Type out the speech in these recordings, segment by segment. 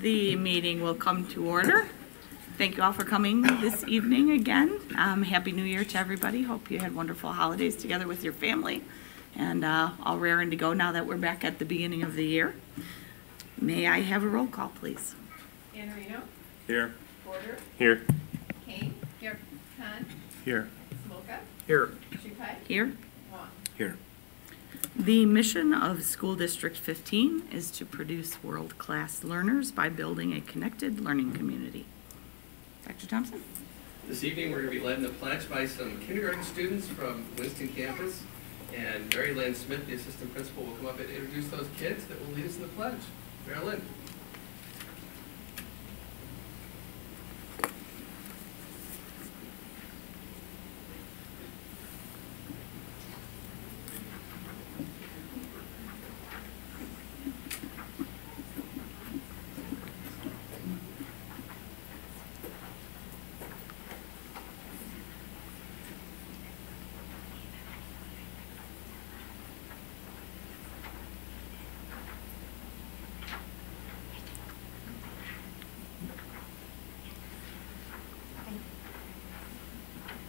The meeting will come to order. Thank you all for coming this evening again. Happy New Year to everybody. Hope you had wonderful holidays together with your family and all raring to go now that we're back at the beginning of the year. May I have a roll call, please? Iannarino. Here. Porter. Here. Kane. Here. Khan. Here. Smolka. Here. Shukai. Here. Wong. Here. The mission of School District 15 is to produce world-class learners by building a connected learning community. Dr. Thompson? This evening, we're going to be led in the pledge by some kindergarten students from Winston campus, and Mary Lynn Smith, the assistant principal, will come up and introduce those kids that will lead us in the pledge. Mary Lynn.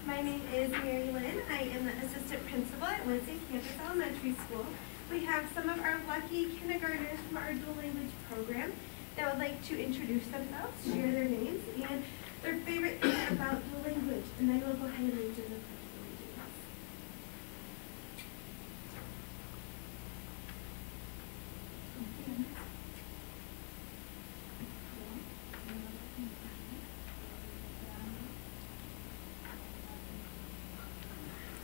My name is Mary Lynn. I am the assistant principal at Winston Campus Elementary School. We have some of our lucky kindergartners from our dual language program that would like to introduce themselves, share their names, and their favorite thing about dual language. And then we'll go ahead and read them the pledge of allegiance.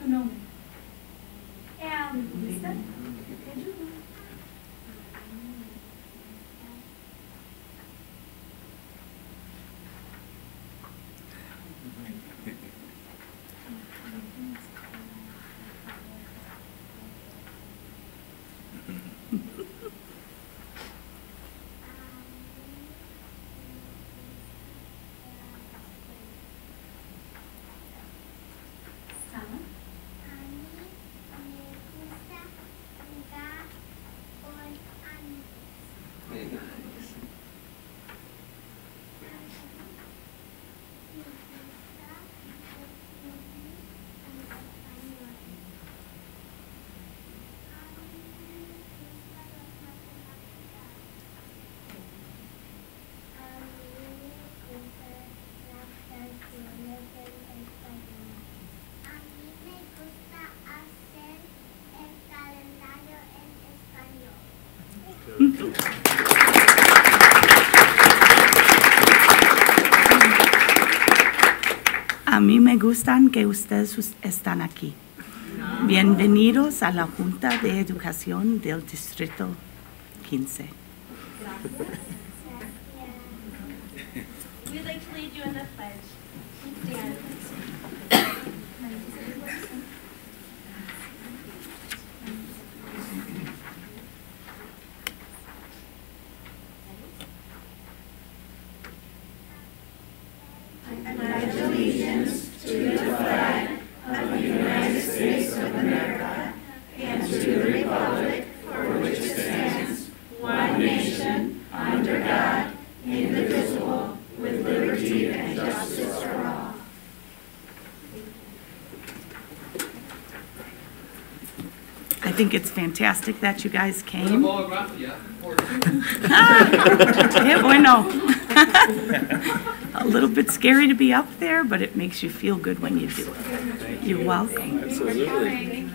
No. And Lisa? A mí me gustan que ustedes están aquí. Bienvenidos a la Junta de Educación del Distrito 15. We'd like to lead you in the pledge. Stand. I think it's fantastic that you guys came. Yeah, bueno. A little bit scary to be up there, but it makes you feel good when you do it. You're welcome. Absolutely.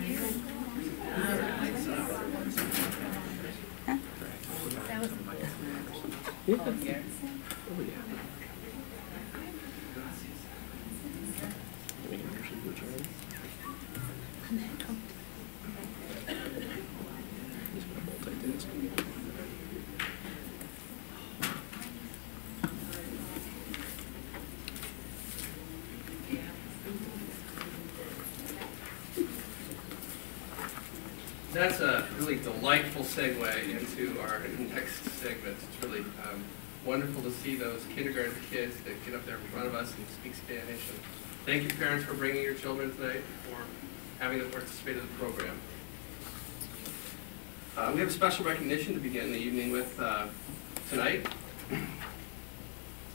That's a really delightful segue into our next segment. It's really wonderful to see those kindergarten kids that get up there in front of us and speak Spanish. And thank you, parents, for bringing your children tonight, for having them participate in the program. We have a special recognition to begin the evening with tonight.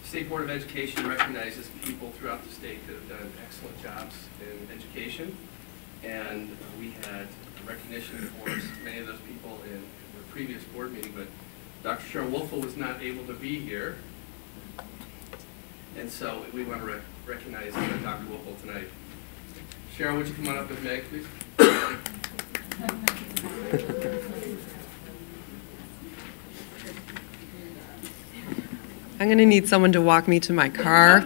State Board of Education recognizes people throughout the state that have done excellent jobs in education, and we had recognition for many of those people in the previous board meeting, but Dr. Cheryl Wolfel was not able to be here, and so we want to recognize Dr. Wolfel tonight. Cheryl, would you come on up with Meg, please? I'm going to need someone to walk me to my car.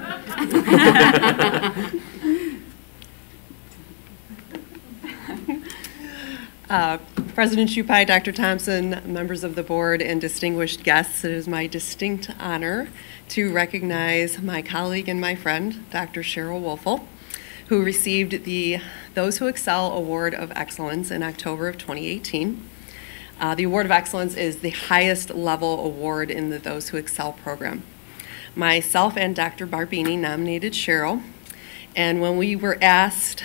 President Shupai, Dr. Thompson, members of the board, and distinguished guests, it is my distinct honor to recognize my colleague and my friend, Dr. Cheryl Wolfel, who received the Those Who Excel Award of Excellence in October of 2018. The Award of Excellence is the highest level award in the Those Who Excel program. Myself and Dr. Barbini nominated Cheryl, and when we asked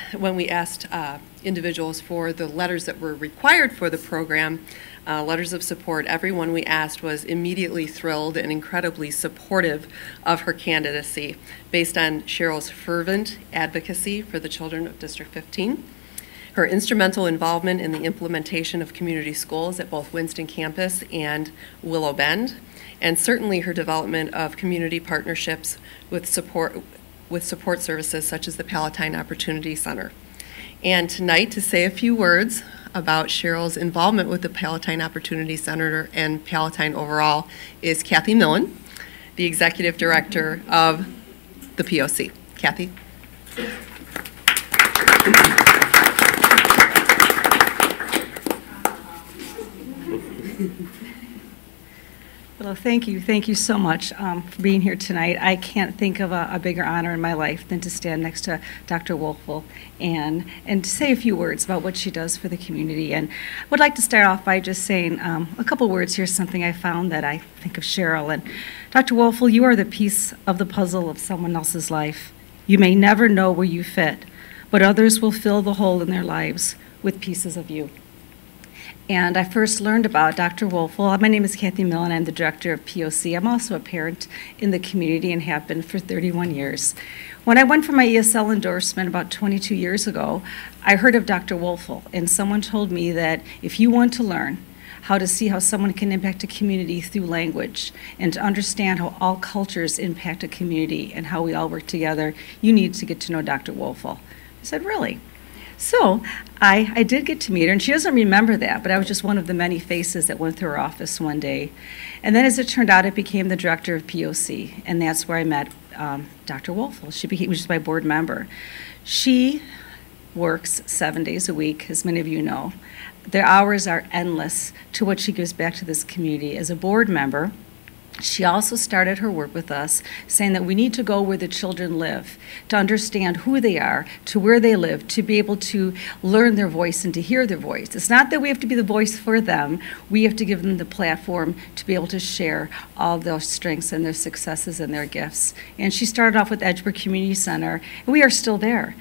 individuals for the letters that were required for the program, letters of support, everyone we asked was immediately thrilled and incredibly supportive of her candidacy based on Cheryl's fervent advocacy for the children of District 15, her instrumental involvement in the implementation of community schools at both Winston Campus and Willow Bend, and certainly her development of community partnerships with support services such as the Palatine Opportunity Center. And tonight, to say a few words about Cheryl's involvement with the Palatine Opportunity Center and Palatine overall is Kathy Millen, the Executive Director of the POC. Kathy. Well, thank you so much for being here tonight. I can't think of a bigger honor in my life than to stand next to Dr. Wolfel and to say a few words about what she does for the community. And I would like to start off by just saying a couple words. Here's something I found that I think of Cheryl. And Dr. Wolfel, you are the piece of the puzzle of someone else's life. You may never know where you fit, but others will fill the hole in their lives with pieces of you. And I first learned about Dr. Wolfel. My name is Kathy Millen. I'm the director of POC. I'm also a parent in the community and have been for 31 years. When I went for my ESL endorsement about 22 years ago, I heard of Dr. Wolfel, and someone told me that if you want to learn how to see how someone can impact a community through language and to understand how all cultures impact a community and how we all work together, you need to get to know Dr. Wolfel. I said, really? So I did get to meet her, and she doesn't remember that, but I was just one of the many faces that went through her office one day. And then as it turned out, I became the director of POC, and that's where I met Dr. Wolfel. She was my board member. She works 7 days a week, as many of you know. Their hours are endless to what she gives back to this community. As a board member, she also started her work with us saying that we need to go where the children live, to understand who they are, to where they live, to be able to learn their voice and to hear their voice. It's not that we have to be the voice for them. We have to give them the platform to be able to share all their strengths and their successes and their gifts. And she started off with Edgeburg Community Center, and we are still there.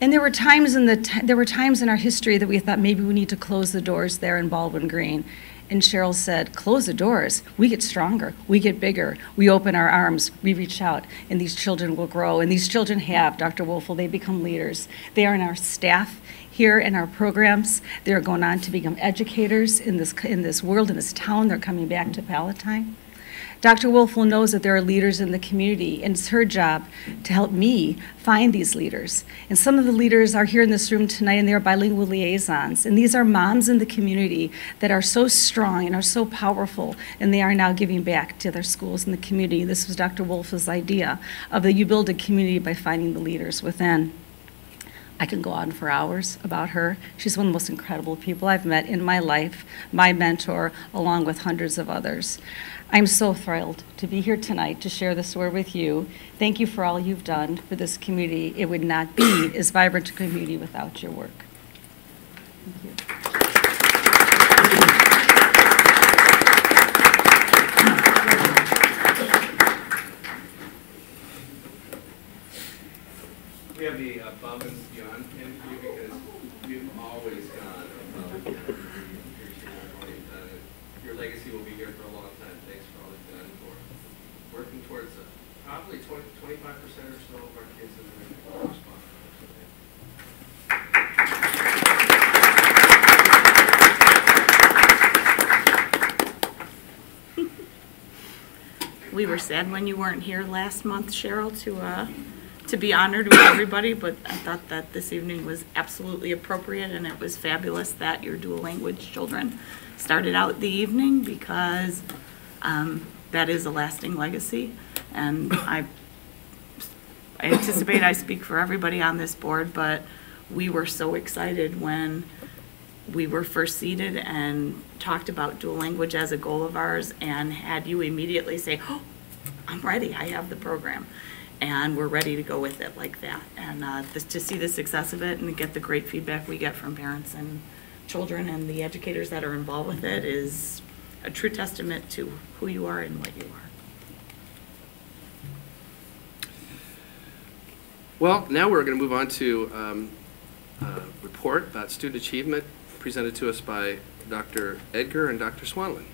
And there were times in our history that we thought maybe we need to close the doors there in Baldwin Green. And Cheryl said, close the doors. We get stronger. We get bigger. We open our arms. We reach out. And these children will grow. And these children have, Dr. Wolfel, they become leaders. They are in our staff here in our programs. They're going on to become educators in this world, in this town. They're coming back to Palatine. Dr. Wolfel knows that there are leaders in the community, and it's her job to help me find these leaders. And some of the leaders are here in this room tonight, and they are bilingual liaisons. And these are moms in the community that are so strong and are so powerful, and they are now giving back to their schools and the community. This was Dr. Wolfel's idea of that you build a community by finding the leaders within. I can go on for hours about her. She's one of the most incredible people I've met in my life, my mentor, along with hundreds of others. I'm so thrilled to be here tonight to share this word with you. Thank you for all you've done for this community. It would not be as vibrant a community without your work. Thank you. We have the above and beyond pin for you because you've always gone above and beyond. Your legacy will be here for a long time. Thanks for all you've done for were sad when you weren't here last month, Cheryl, to be honored with everybody, but I thought that this evening was absolutely appropriate, and it was fabulous that your dual language children started out the evening, because that is a lasting legacy. And I anticipate I speak for everybody on this board, but we were so excited when we were first seated and talked about dual language as a goal of ours, and had you immediately say, "Oh, I'm ready, I have the program," and we're ready to go with it like that. And to see the success of it and get the great feedback we get from parents and children and the educators that are involved with it is a true testament to who you are and what you are. Well, now we're going to move on to a report about student achievement presented to us by Dr. Edgar and Dr. Swanlin.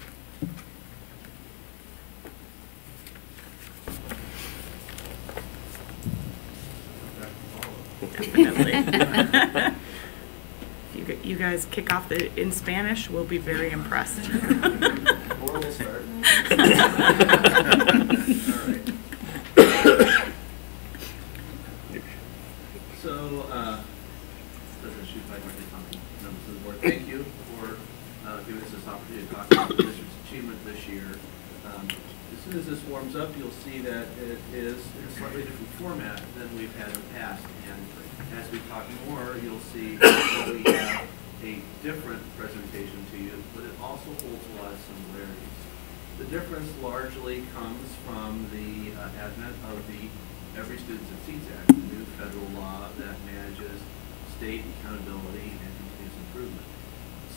Definitely. You guys kick off in Spanish, we'll be very impressed. Or we'll start. All right. So, President Shupai, members of the board, thank you for giving us this opportunity to talk about the district's achievement this year. As soon as this warms up, you'll see that it is in a slightly different format than we've had in the past. And as we talk more, you'll see that we have a different presentation to you, but it also holds a lot of similarities. The difference largely comes from the advent of the Every Student Succeeds Act, the new federal law that manages state accountability and continuous improvement.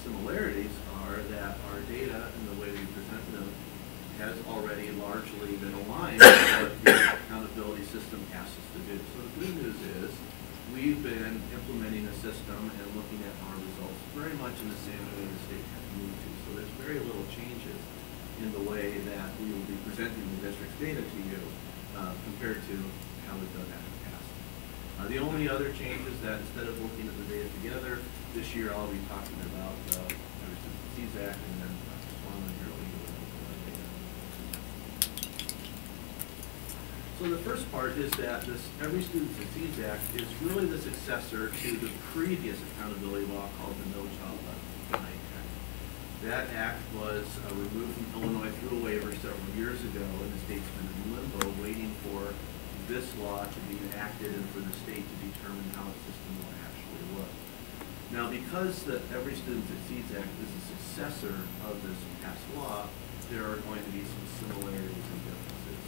Similarities are that our data and the way we present them has already largely been aligned with what the accountability system asks us to do. So the good news is we've been implementing a system and looking at our results very much in the same way the state has moved to. So there's very little changes in the way that we will be presenting the district's data to you compared to how we've done that in the past. The only other change is that instead of looking at the data together, this year I'll be talking about the Succeeds Act, and then Dr. Swanlin here will be data. So the first part is that this Every Student Succeeds Act is really the successor to the previous accountability law called the No Child Left Behind Act. That act was removed from Illinois through a waiver several years ago, and the state's been in limbo waiting for this law to be enacted and for the state to determine how the system will actually look. Now, because the Every Student Succeeds Act is a successor of this past law, there are going to be some similarities and differences.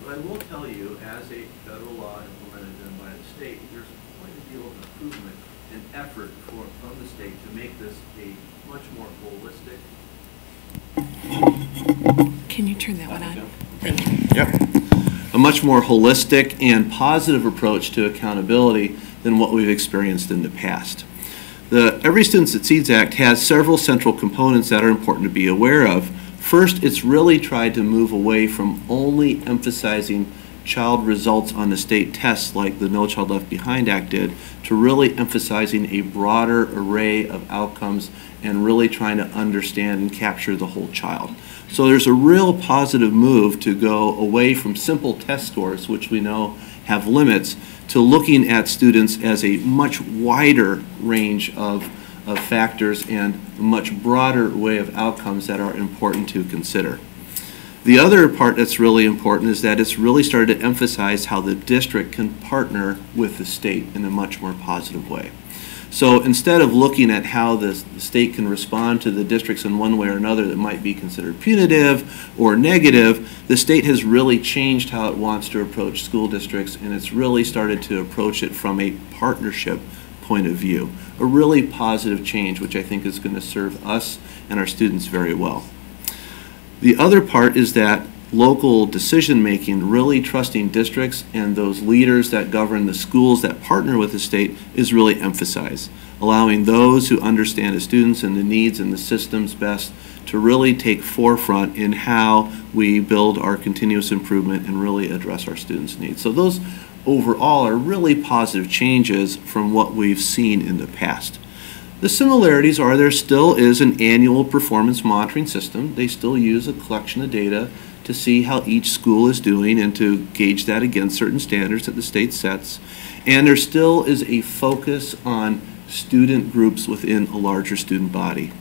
But I will tell you, as a federal law implemented then by the state, there's quite a deal of improvement and effort from the state to make this a much more holistic. Can you turn that one on? Yep. A much more holistic and positive approach to accountability than what we've experienced in the past. The Every Student Succeeds Act has several central components that are important to be aware of. First, it's really tried to move away from only emphasizing child results on the state tests like the No Child Left Behind Act did, to really emphasizing a broader array of outcomes and really trying to understand and capture the whole child. So there's a real positive move to go away from simple test scores, which we know have limits, to looking at students as a much wider range of factors and a much broader way of outcomes that are important to consider. The other part that's really important is that it's really started to emphasize how the district can partner with the state in a much more positive way. So instead of looking at how the state can respond to the districts in one way or another that might be considered punitive or negative, the state has really changed how it wants to approach school districts, and it's really started to approach it from a partnership point of view. A really positive change, which I think is going to serve us and our students very well. The other part is that local decision making, really trusting districts and those leaders that govern the schools that partner with the state, is really emphasized, allowing those who understand the students and the needs and the systems best to really take forefront in how we build our continuous improvement and really address our students' needs. So those overall are really positive changes from what we've seen in the past. The similarities are there still is an annual performance monitoring system. They still use a collection of data to see how each school is doing and to gauge that against certain standards that the state sets. And there still is a focus on student groups within a larger student body.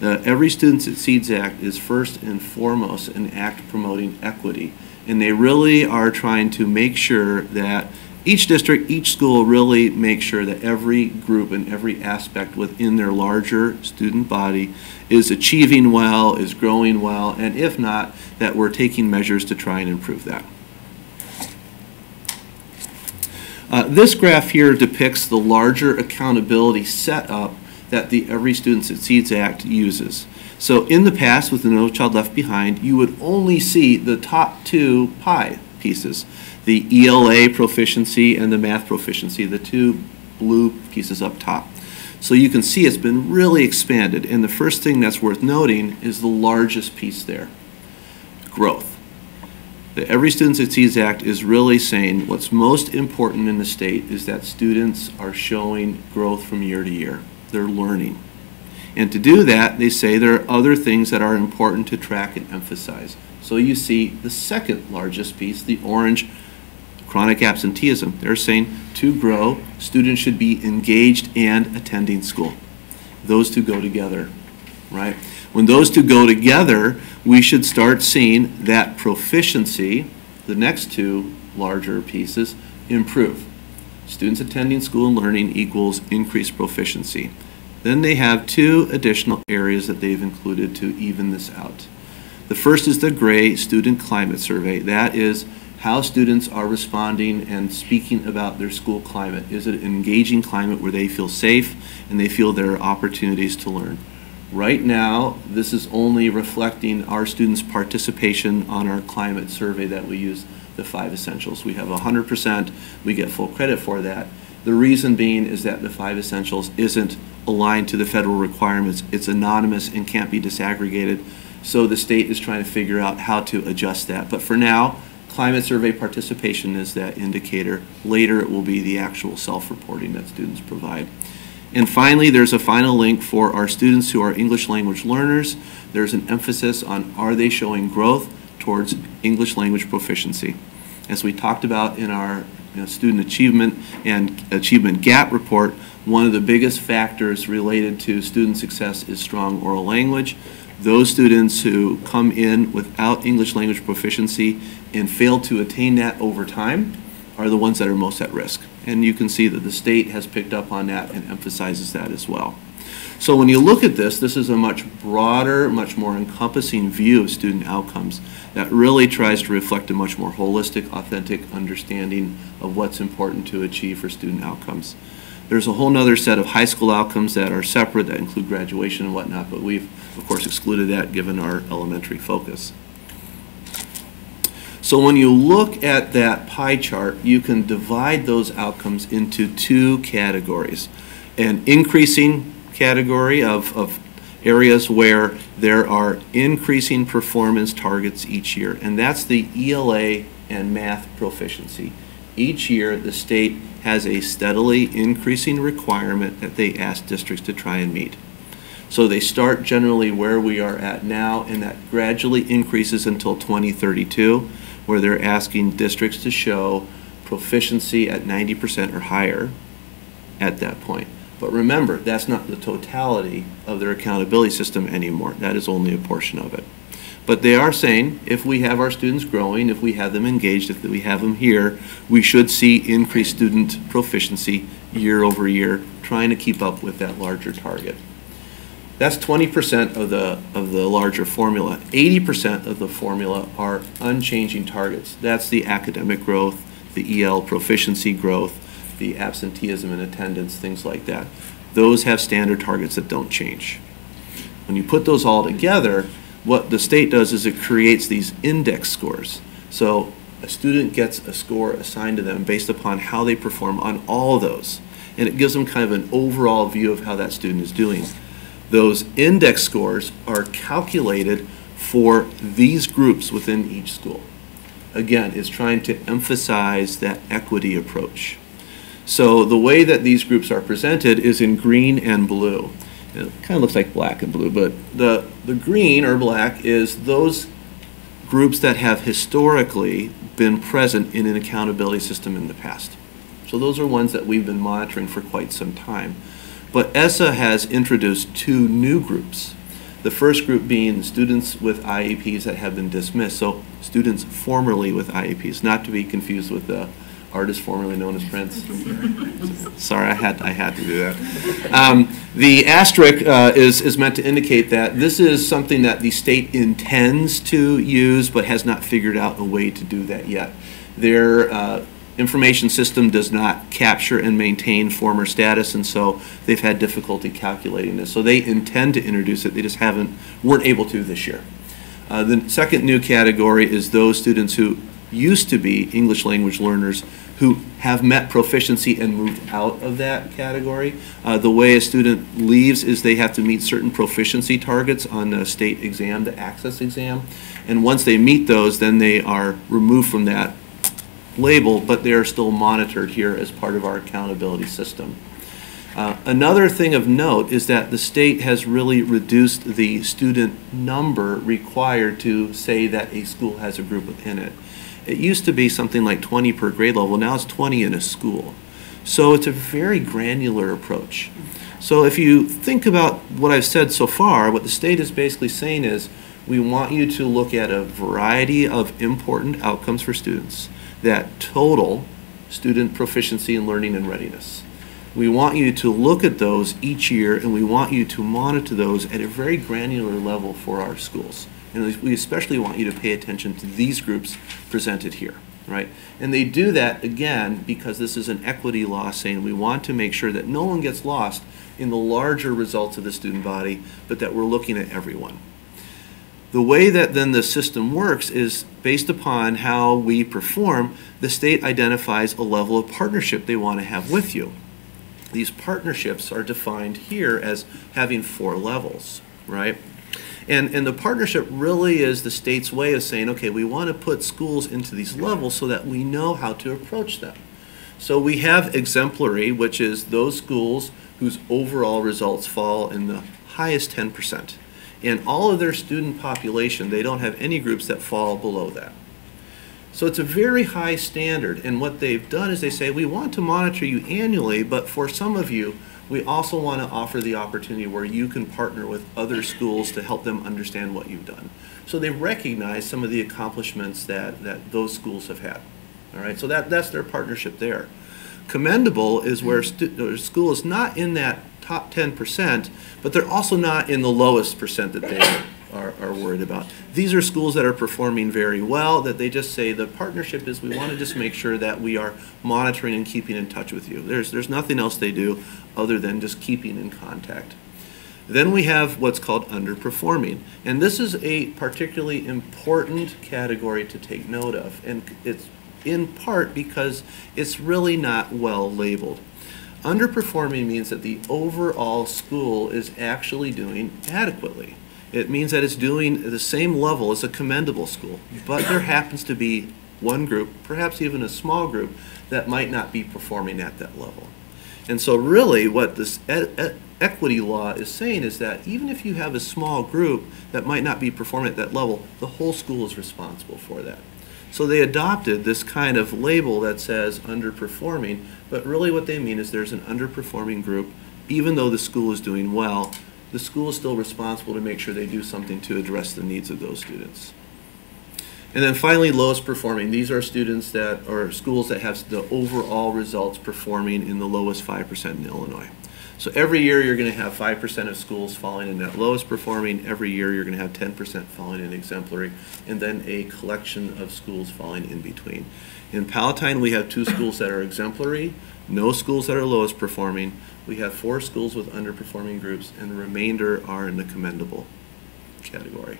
Every Student Succeeds Act is first and foremost an act promoting equity. And they really are trying to make sure that each district, each school really makes sure that every group and every aspect within their larger student body is achieving well, is growing well, and if not, that we're taking measures to try and improve that. This graph here depicts the larger accountability setup that the Every Student Succeeds Act uses. So in the past, with the No Child Left Behind, you would only see the top two pie pieces, the ELA proficiency and the math proficiency, the two blue pieces up top. So you can see it's been really expanded, and the first thing that's worth noting is the largest piece there, growth. The Every Student Succeeds Act is really saying what's most important in the state is that students are showing growth from year to year. They're learning. And to do that, they say there are other things that are important to track and emphasize. So you see the second largest piece, the orange, chronic absenteeism. They're saying to grow, students should be engaged and attending school. Those two go together, right? When those two go together, we should start seeing that proficiency, the next two larger pieces, improve. Students attending school and learning equals increased proficiency. Then they have two additional areas that they've included to even this out. The first is the gray student climate survey. That is how students are responding and speaking about their school climate. Is it an engaging climate where they feel safe and they feel there are opportunities to learn? Right now, this is only reflecting our students' participation on our climate survey that we use, the 5 essentials. We have 100%, we get full credit for that. The reason being is that the 5 essentials isn't aligned to the federal requirements. It's anonymous and can't be disaggregated. So the state is trying to figure out how to adjust that. But for now, climate survey participation is that indicator. Later it will be the actual self-reporting that students provide. And finally, there's a final link for our students who are English language learners. There's an emphasis on are they showing growth towards English language proficiency. As we talked about in our student achievement and achievement gap report, one of the biggest factors related to student success is strong oral language. Those students who come in without English language proficiency and fail to attain that over time are the ones that are most at risk. And you can see that the state has picked up on that and emphasizes that as well. So when you look at this, this is a much broader, much more encompassing view of student outcomes that really tries to reflect a much more holistic, authentic understanding of what's important to achieve for student outcomes. There's a whole nother set of high school outcomes that are separate, that include graduation and whatnot, but we've, of course, excluded that given our elementary focus. So when you look at that pie chart, you can divide those outcomes into two categories. An increasing category of areas where there are increasing performance targets each year, and that's the ELA and math proficiency. Each year, the state has a steadily increasing requirement that they ask districts to try and meet. So they start generally where we are at now, and that gradually increases until 2032, where they're asking districts to show proficiency at 90% or higher at that point. But remember, that's not the totality of their accountability system anymore. That is only a portion of it. But they are saying if we have our students growing, if we have them engaged, if we have them here, we should see increased student proficiency year over year, trying to keep up with that larger target. That's 20% of the larger formula. 80% of the formula are unchanging targets. That's the academic growth, the EL proficiency growth, the absenteeism and attendance, things like that. Those have standard targets that don't change. When you put those all together, what the state does is it creates these index scores. So a student gets a score assigned to them based upon how they perform on all those. And it gives them kind of an overall view of how that student is doing. Those index scores are calculated for these groups within each school. Again, it's trying to emphasize that equity approach. So the way that these groups are presented is in green and blue. It kind of looks like black and blue, but the green or black is those groups that have historically been present in an accountability system in the past. So those are ones that we've been monitoring for quite some time. But ESSA has introduced 2 new groups. The first group being students with IEPs that have been dismissed. So students formerly with IEPs, not to be confused with the artist formerly known as Prince. Sorry, I had to do that. The asterisk is meant to indicate that this is something that the state intends to use but has not figured out a way to do that yet. Their information system does not capture and maintain former status, and so they've had difficulty calculating this. So they intend to introduce it, they just weren't able to this year. The second new category is those students who used to be English language learners who have met proficiency and moved out of that category. The way a student leaves is they have to meet certain proficiency targets on the state exam, the access exam, and once they meet those, then they are removed from that label, but they are still monitored here as part of our accountability system. Another thing of note is that the state has really reduced the student number required to say that a school has a group within it. It used to be something like 20 per grade level, now it's 20 in a school. So it's a very granular approach. So if you think about what I've said so far, what the state is basically saying is we want you to look at a variety of important outcomes for students that total student proficiency in learning and readiness. We want you to look at those each year, and we want you to monitor those at a very granular level for our schools. And we especially want you to pay attention to these groups presented here, right? And they do that, again, because this is an equity law saying we want to make sure that no one gets lost in the larger results of the student body, but that we're looking at everyone. The way that then the system works is based upon how we perform, the state identifies a level of partnership they want to have with you. These partnerships are defined here as having 4 levels, right? And the partnership really is the state's way of saying, okay, we want to put schools into these levels so that we know how to approach them. So we have exemplary, which is those schools whose overall results fall in the highest 10%. In all of their student population, they don't have any groups that fall below that. So it's a very high standard, and what they've done is they say, we want to monitor you annually, but for some of you, we also want to offer the opportunity where you can partner with other schools to help them understand what you've done. So they recognize some of the accomplishments that those schools have had. All right, so that's their partnership there. Commendable is where a school is not in that top 10%, but they're also not in the lowest percent that they are worried about. These are schools that are performing very well, that they just say the partnership is we want to just make sure that we are monitoring and keeping in touch with you. There's nothing else they do other than just keeping in contact. Then we have what's called underperforming, and this is a particularly important category to take note of, and it's in part because it's really not well labeled. Underperforming means that the overall school is actually doing adequately. It means that it's doing the same level as a commendable school, but there happens to be one group, perhaps even a small group, that might not be performing at that level. And so really what this equity law is saying is that even if you have a small group that might not be performing at that level, the whole school is responsible for that. So they adopted this kind of label that says underperforming, but really what they mean is there's an underperforming group, even though the school is doing well, the school is still responsible to make sure they do something to address the needs of those students. And then finally, lowest performing. These are students that, or schools that have the overall results performing in the lowest 5% in Illinois. So every year you're going to have 5% of schools falling in that lowest performing. Every year you're going to have 10% falling in exemplary, and then a collection of schools falling in between. In Palatine, we have 2 schools that are exemplary, no schools that are lowest performing. We have 4 schools with underperforming groups, and the remainder are in the commendable category.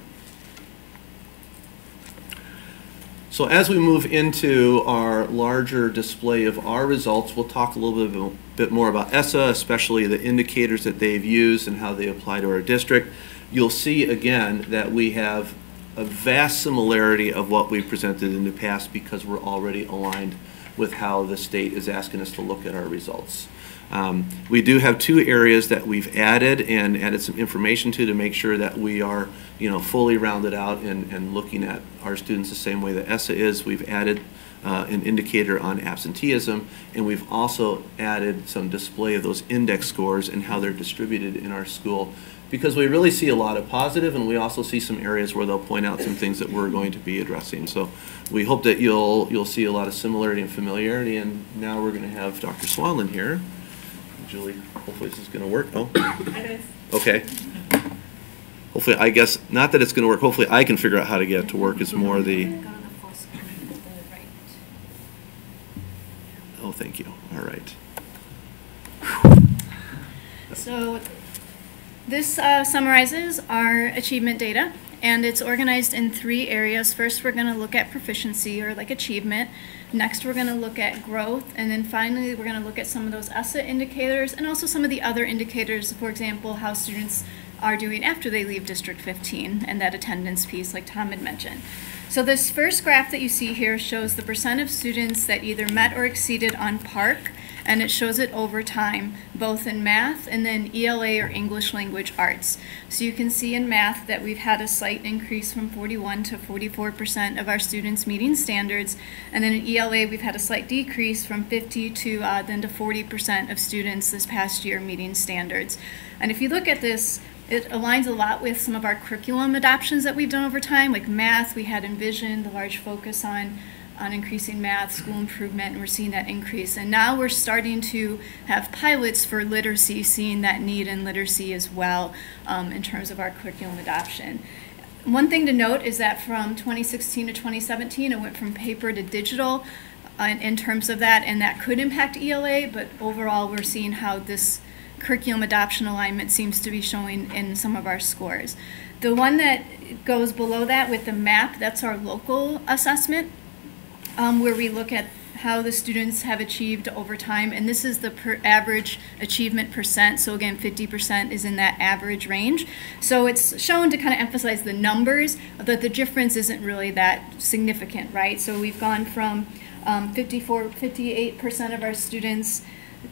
So as we move into our larger display of our results, we'll talk a little bit more about ESSA, especially the indicators that they've used and how they apply to our district. You'll see again that we have a vast similarity of what we presented in the past because we're already aligned with how the state is asking us to look at our results. We do have 2 areas that we've added some information to make sure that we are, fully rounded out and looking at our students the same way that ESSA is. We've added an indicator on absenteeism, and we've also added some display of those index scores and how they're distributed in our school, because we really see a lot of positive, and we also see some areas where they'll point out some things that we're going to be addressing. So we hope that you'll see a lot of similarity and familiarity, and now we're going to have Dr. Swanlin here. Julie, hopefully this is going to work. Oh, It is. okay. Hopefully, I guess, not that it's going to work, hopefully I can figure out how to get it to work. It's more the... Oh, thank you. All right. So this summarizes our achievement data, and it's organized in 3 areas. First, we're going to look at proficiency, or like achievement. Next, we're going to look at growth, and then finally, we're going to look at some of those ESSA indicators and also some of the other indicators, for example, how students are doing after they leave District 15 and that attendance piece like Tom had mentioned. So this first graph that you see here shows the percent of students that either met or exceeded on PARCC, and it shows it over time, both in math and then ELA or English Language Arts. So you can see in math that we've had a slight increase from 41 to 44% of our students meeting standards, and then in ELA we've had a slight decrease from 50 to then to 40% of students this past year meeting standards. And if you look at this, it aligns a lot with some of our curriculum adoptions that we've done over time. Like math, we had envisioned the large focus on increasing math, school improvement, and we're seeing that increase. And now we're starting to have pilots for literacy, seeing that need in literacy as well in terms of our curriculum adoption. One thing to note is that from 2016 to 2017, it went from paper to digital in terms of that, and that could impact ELA, but overall we're seeing how this curriculum adoption alignment seems to be showing in some of our scores. The one that goes below that with the map, that's our local assessment, where we look at how the students have achieved over time, and this is the average achievement percent. So again, 50% is in that average range. So it's shown to kind of emphasize the numbers, that the difference isn't really that significant, right? So we've gone from 58% of our students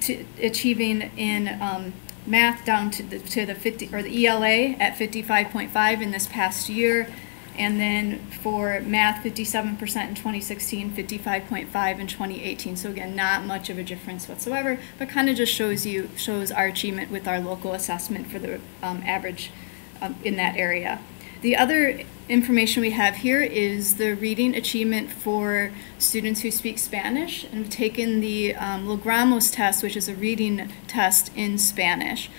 to achieving in math down to the 50, or the ELA at 55.5 in this past year, and then for math 57% in 2016, 55.5 in 2018. So again, not much of a difference whatsoever, but kind of just shows our achievement with our local assessment for the average in that area. The other information we have here is the reading achievement for students who speak Spanish, and we've taken the Lagravis test, which is a reading test in Spanish.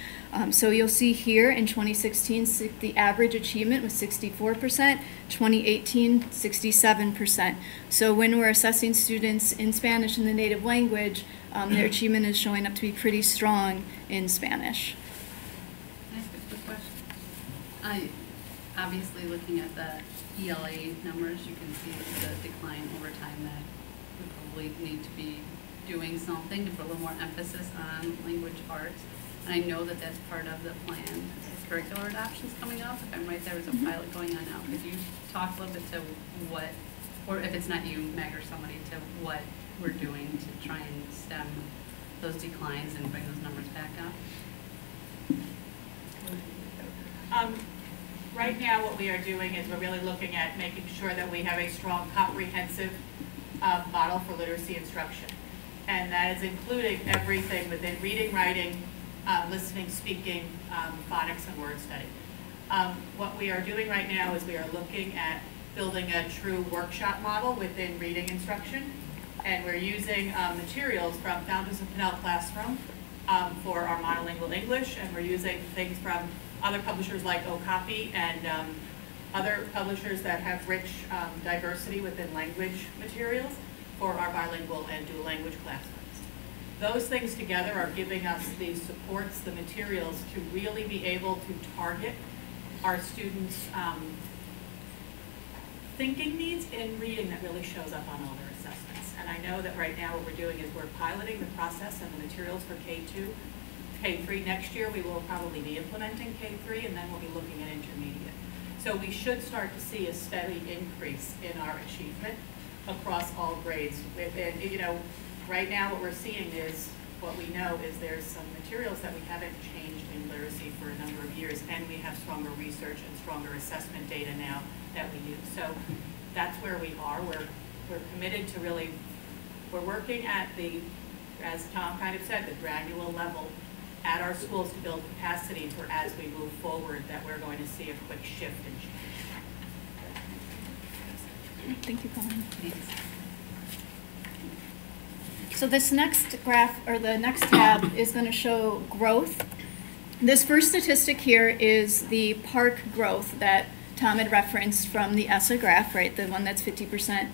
So you'll see here in 2016, the average achievement was 64%, 2018, 67%. So when we're assessing students in Spanish in the native language, their achievement is showing up to be pretty strong in Spanish. Can I ask a quick question? Obviously, looking at the ELA numbers, you can see the decline over time, that we probably need to be doing something to put a little more emphasis on language arts. And I know that that's part of the plan. Curricular adoptions coming up. If I'm right, there was a pilot going on now. Could you talk a little bit to what, or if it's not you, Meg, or somebody, to what we're doing to try and stem those declines and bring those numbers back up? Right now, what we are doing is we're really looking at making sure that we have a strong, comprehensive model for literacy instruction. And that is including everything within reading, writing, listening, speaking, phonics, and word study. What we are doing right now is we are looking at building a true workshop model within reading instruction. And we're using materials from Founders of Pinnell Classroom for our monolingual English, and we're using things from other publishers like Okapi and other publishers that have rich diversity within language materials for our bilingual and dual language classrooms. Those things together are giving us the supports, the materials to really be able to target our students' thinking needs in reading that really shows up on all their assessments. And I know that right now what we're doing is we're piloting the process and the materials for K2. K3 next year we will probably be implementing K3, and then we'll be looking at intermediate. So we should start to see a steady increase in our achievement across all grades. And, you know, right now what we're seeing is, what we know is there's some materials that we haven't changed in literacy for a number of years, and we have stronger research and stronger assessment data now that we use. So that's where we are. We're committed to really, we're working at the, as Tom kind of said, the granular level at our schools to build capacity for as we move forward, that we're going to see a quick shift and change. Thank you, Colin. So this next graph, or the next tab, is going to show growth. This first statistic here is the park growth that Tom had referenced from the ESSA graph, right, the one that's 50%.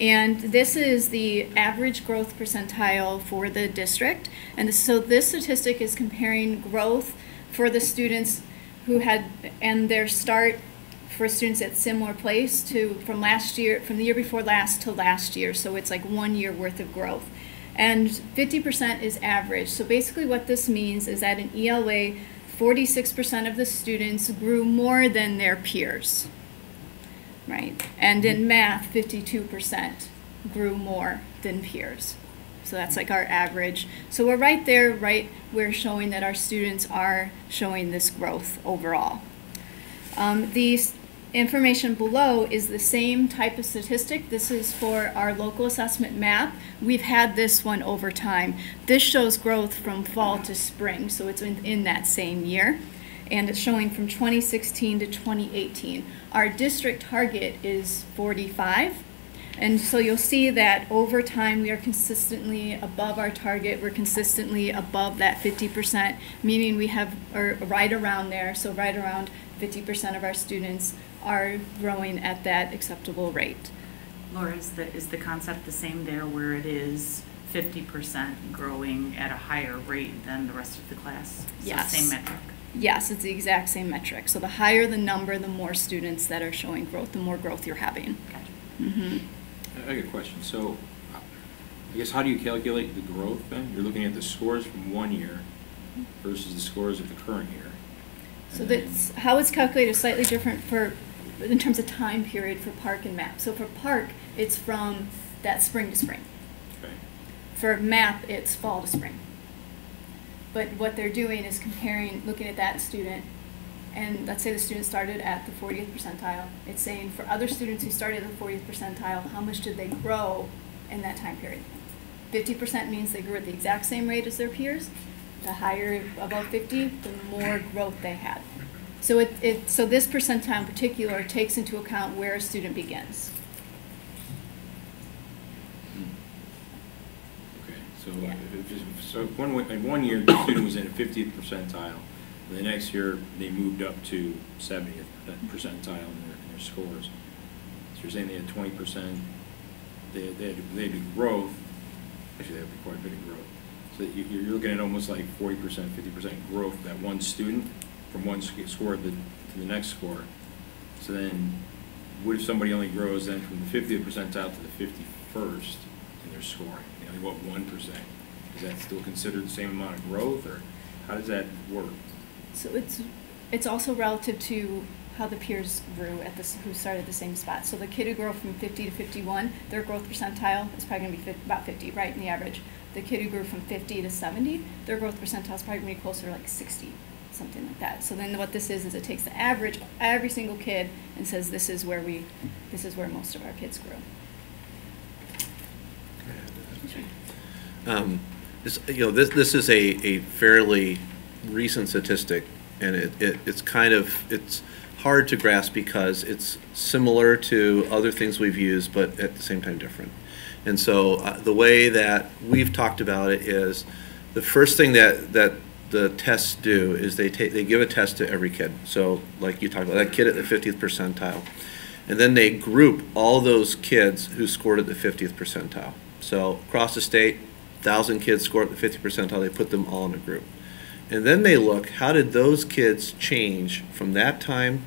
And this is the average growth percentile for the district. And so this statistic is comparing growth for the students who had, and their start for students at similar place to from last year, from the year before last to last year. So it's like 1 year worth of growth. And 50% is average. So basically what this means is that in ELA, 46% of the students grew more than their peers, right? And in math, 52% grew more than peers. So that's like our average. So we're right there, right? We're showing that our students are showing this growth overall. The information below is the same type of statistic. This is for our local assessment map. We've had this one over time. This shows growth from fall to spring, so it's in that same year. And it's showing from 2016 to 2018. Our district target is 45. And so you'll see that over time we are consistently above our target. We're consistently above that 50%, meaning we have, or right around there, so right around 50% of our students are growing at that acceptable rate. Laura, is the concept the same there, where it is 50% growing at a higher rate than the rest of the class? So yes. Same metric? Yes, it's the exact same metric. So the higher the number, the more students that are showing growth, the more growth you're having. Gotcha. Mm-hmm. I got a question. So I guess how do you calculate the growth then? You're looking at the scores from 1 year versus the scores of the current year. So that's how it's calculated is slightly different for, in terms of time period for park and map. So for park, it's from that spring to spring. Okay. For map, it's fall to spring. But what they're doing is comparing, looking at that student, and let's say the student started at the 40th percentile. It's saying for other students who started at the 40th percentile, how much did they grow in that time period? 50% means they grew at the exact same rate as their peers. The higher, above 50, the more growth they had. So so this percentile in particular takes into account where a student begins. Okay, so Yeah. in 1 year the student was in a 50th percentile. The next year they moved up to 70th percentile in their scores. So you're saying they had 20%. They had growth. Actually, they had quite a bit of growth. So you're looking at almost like 40%, 50% growth that one student from one score to the next score. So then, what if somebody only grows then from the 50th percentile to the 51st in their scoring? They only go up 1%. Is that still considered the same amount of growth, or how does that work? So it's also relative to how the peers grew at this, who started at the same spot. So the kid who grew from 50 to 51, their growth percentile is probably going to be about 50, right, in the average. The kid who grew from 50 to 70, their growth percentile is probably going to be closer to like 60, something like that. So then what this is it takes the average of every single kid and says this is where most of our kids grew. This is a fairly recent statistic, and it's hard to grasp because it's similar to other things we've used, but at the same time different. And so the way that we've talked about it is the first thing that the tests do is they give a test to every kid. So like you talked about, that kid at the 50th percentile. And then they group all those kids who scored at the 50th percentile. So across the state, 1,000 kids scored at the 50th percentile, they put them all in a group. And then they look, how did those kids change from that time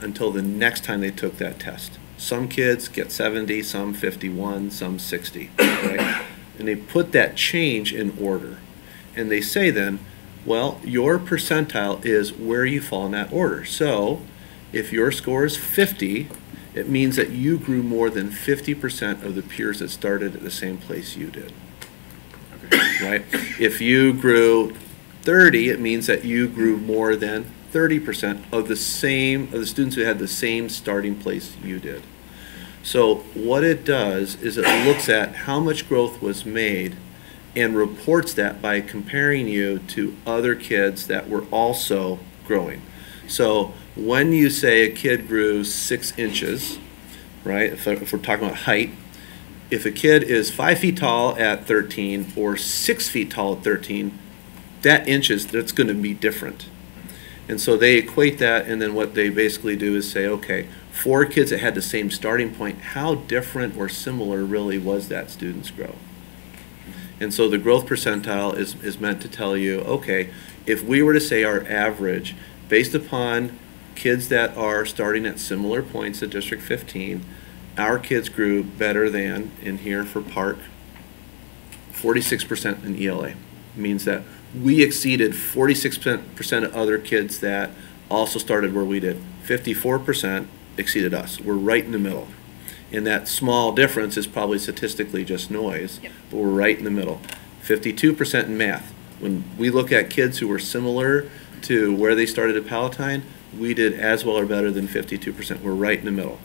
until the next time they took that test? Some kids get 70, some 51, some 60, right? And they put that change in order. And they say then, well, your percentile is where you fall in that order. So if your score is 50 it means that you grew more than 50% of the peers that started at the same place you did. Okay. Right? If you grew 30, it means that you grew more than 30% of the students who had the same starting place you did. So what it does is it looks at how much growth was made and reports that by comparing you to other kids that were also growing. So when you say a kid grew 6 inches, right, if we're talking about height, if a kid is 5 feet tall at 13 or 6 feet tall at 13, that inches, that's going to be different. And so they equate that, and then what they basically do is say, okay, 4 kids that had the same starting point, how different or similar really was that student's growth? And so the growth percentile is meant to tell you, okay, if we were to say our average, based upon kids that are starting at similar points at District 15, our kids grew better than, in here for Park, 46% in ELA. It means that we exceeded 46% of other kids that also started where we did. 54% exceeded us. We're right in the middle. And that small difference is probably statistically just noise, but we're right in the middle. 52% in math. When we look at kids who were similar to where they started at Palatine, we did as well or better than 52%. We're right in the middle.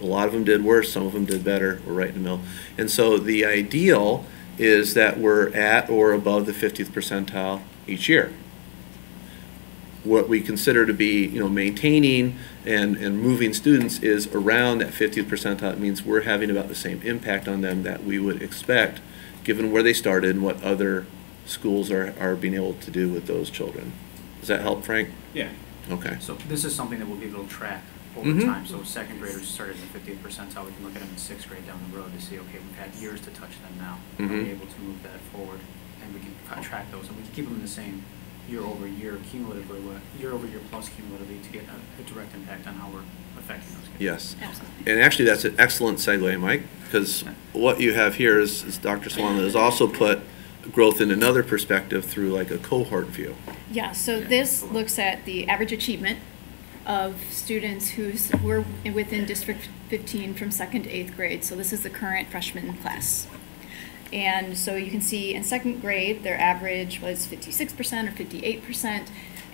A lot of them did worse, some of them did better. We're right in the middle. And so the ideal is that we're at or above the 50th percentile each year. What we consider to be, maintaining and moving students is around that 50th percentile. It means we're having about the same impact on them that we would expect given where they started and what other schools are being able to do with those children. Does that help, Frank? Yeah. Okay. So this is something that we'll be able to track over time. So second graders started in the 50th percentile. We can look at them in 6th grade down the road to see, okay, we've had years to touch them now. Are we able to move that forward? And we can track those, and we can keep them in the same year over year cumulatively, year over year plus cumulatively to get a direct impact on how we're affecting those kids. Yes. Absolutely. And actually that's an excellent segue, Mike, because what you have here is Dr. Swan has also put growth in another perspective through like a cohort view. Yeah, so this looks at the average achievement of students who were within District 15 from 2nd to 8th grade. So this is the current freshman class. And so you can see in 2nd grade, their average was 56% or 58%.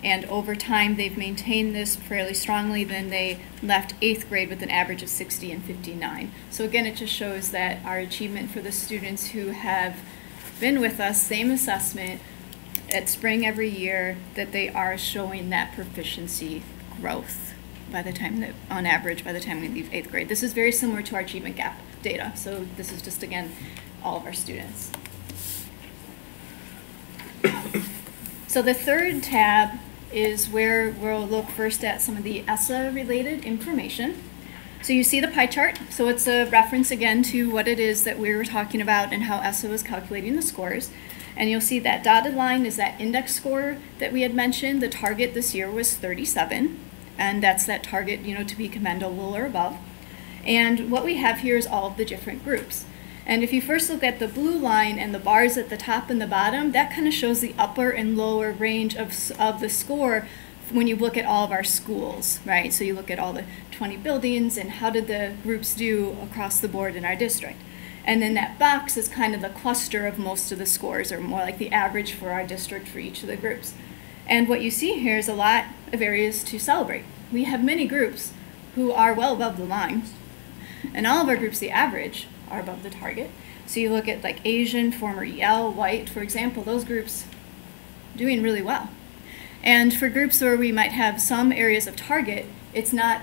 And over time, they've maintained this fairly strongly. Then they left 8th grade with an average of 60 and 59. So again, it just shows that our achievement for the students who have been with us, same assessment at spring every year, that they are showing that proficiency growth by the time that, on average, by the time we leave 8th grade. This is very similar to our achievement gap data. So this is just, again, all of our students. So the third tab is where we'll look first at some of the ESSA-related information. So you see the pie chart. So it's a reference again to what it is that we were talking about and how ESSA was calculating the scores. And you'll see that dotted line is that index score that we had mentioned. The target this year was 37, and that's that target, to be commendable or above. And what we have here is all of the different groups. And if you first look at the blue line and the bars at the top and the bottom, that kind of shows the upper and lower range of the score when you look at all of our schools, right? So you look at all the 20 buildings and how did the groups do across the board in our district. And then that box is kind of the cluster of most of the scores, or more like the average for our district for each of the groups. And what you see here is a lot of areas to celebrate. We have many groups who are well above the line. And all of our groups, the average, are above the target. So you look at like Asian, former EL, white, for example, those groups doing really well. And for groups where we might have some areas of target, it's not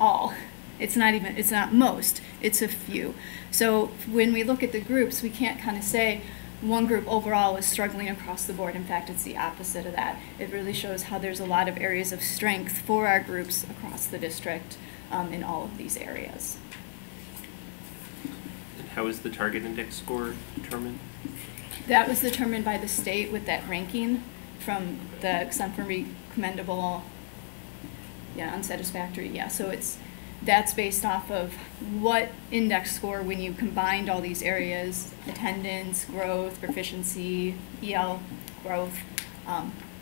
all. It's not most, it's a few. So when we look at the groups, we can't kind of say one group overall is struggling across the board. In fact, it's the opposite of that. It really shows how there's a lot of areas of strength for our groups across the district in all of these areas. How is the target index score determined? That was determined by the state with that ranking from the exemplary, commendable, unsatisfactory. Yeah, so that's based off of what index score when you combined all these areas, attendance, growth, proficiency, EL growth,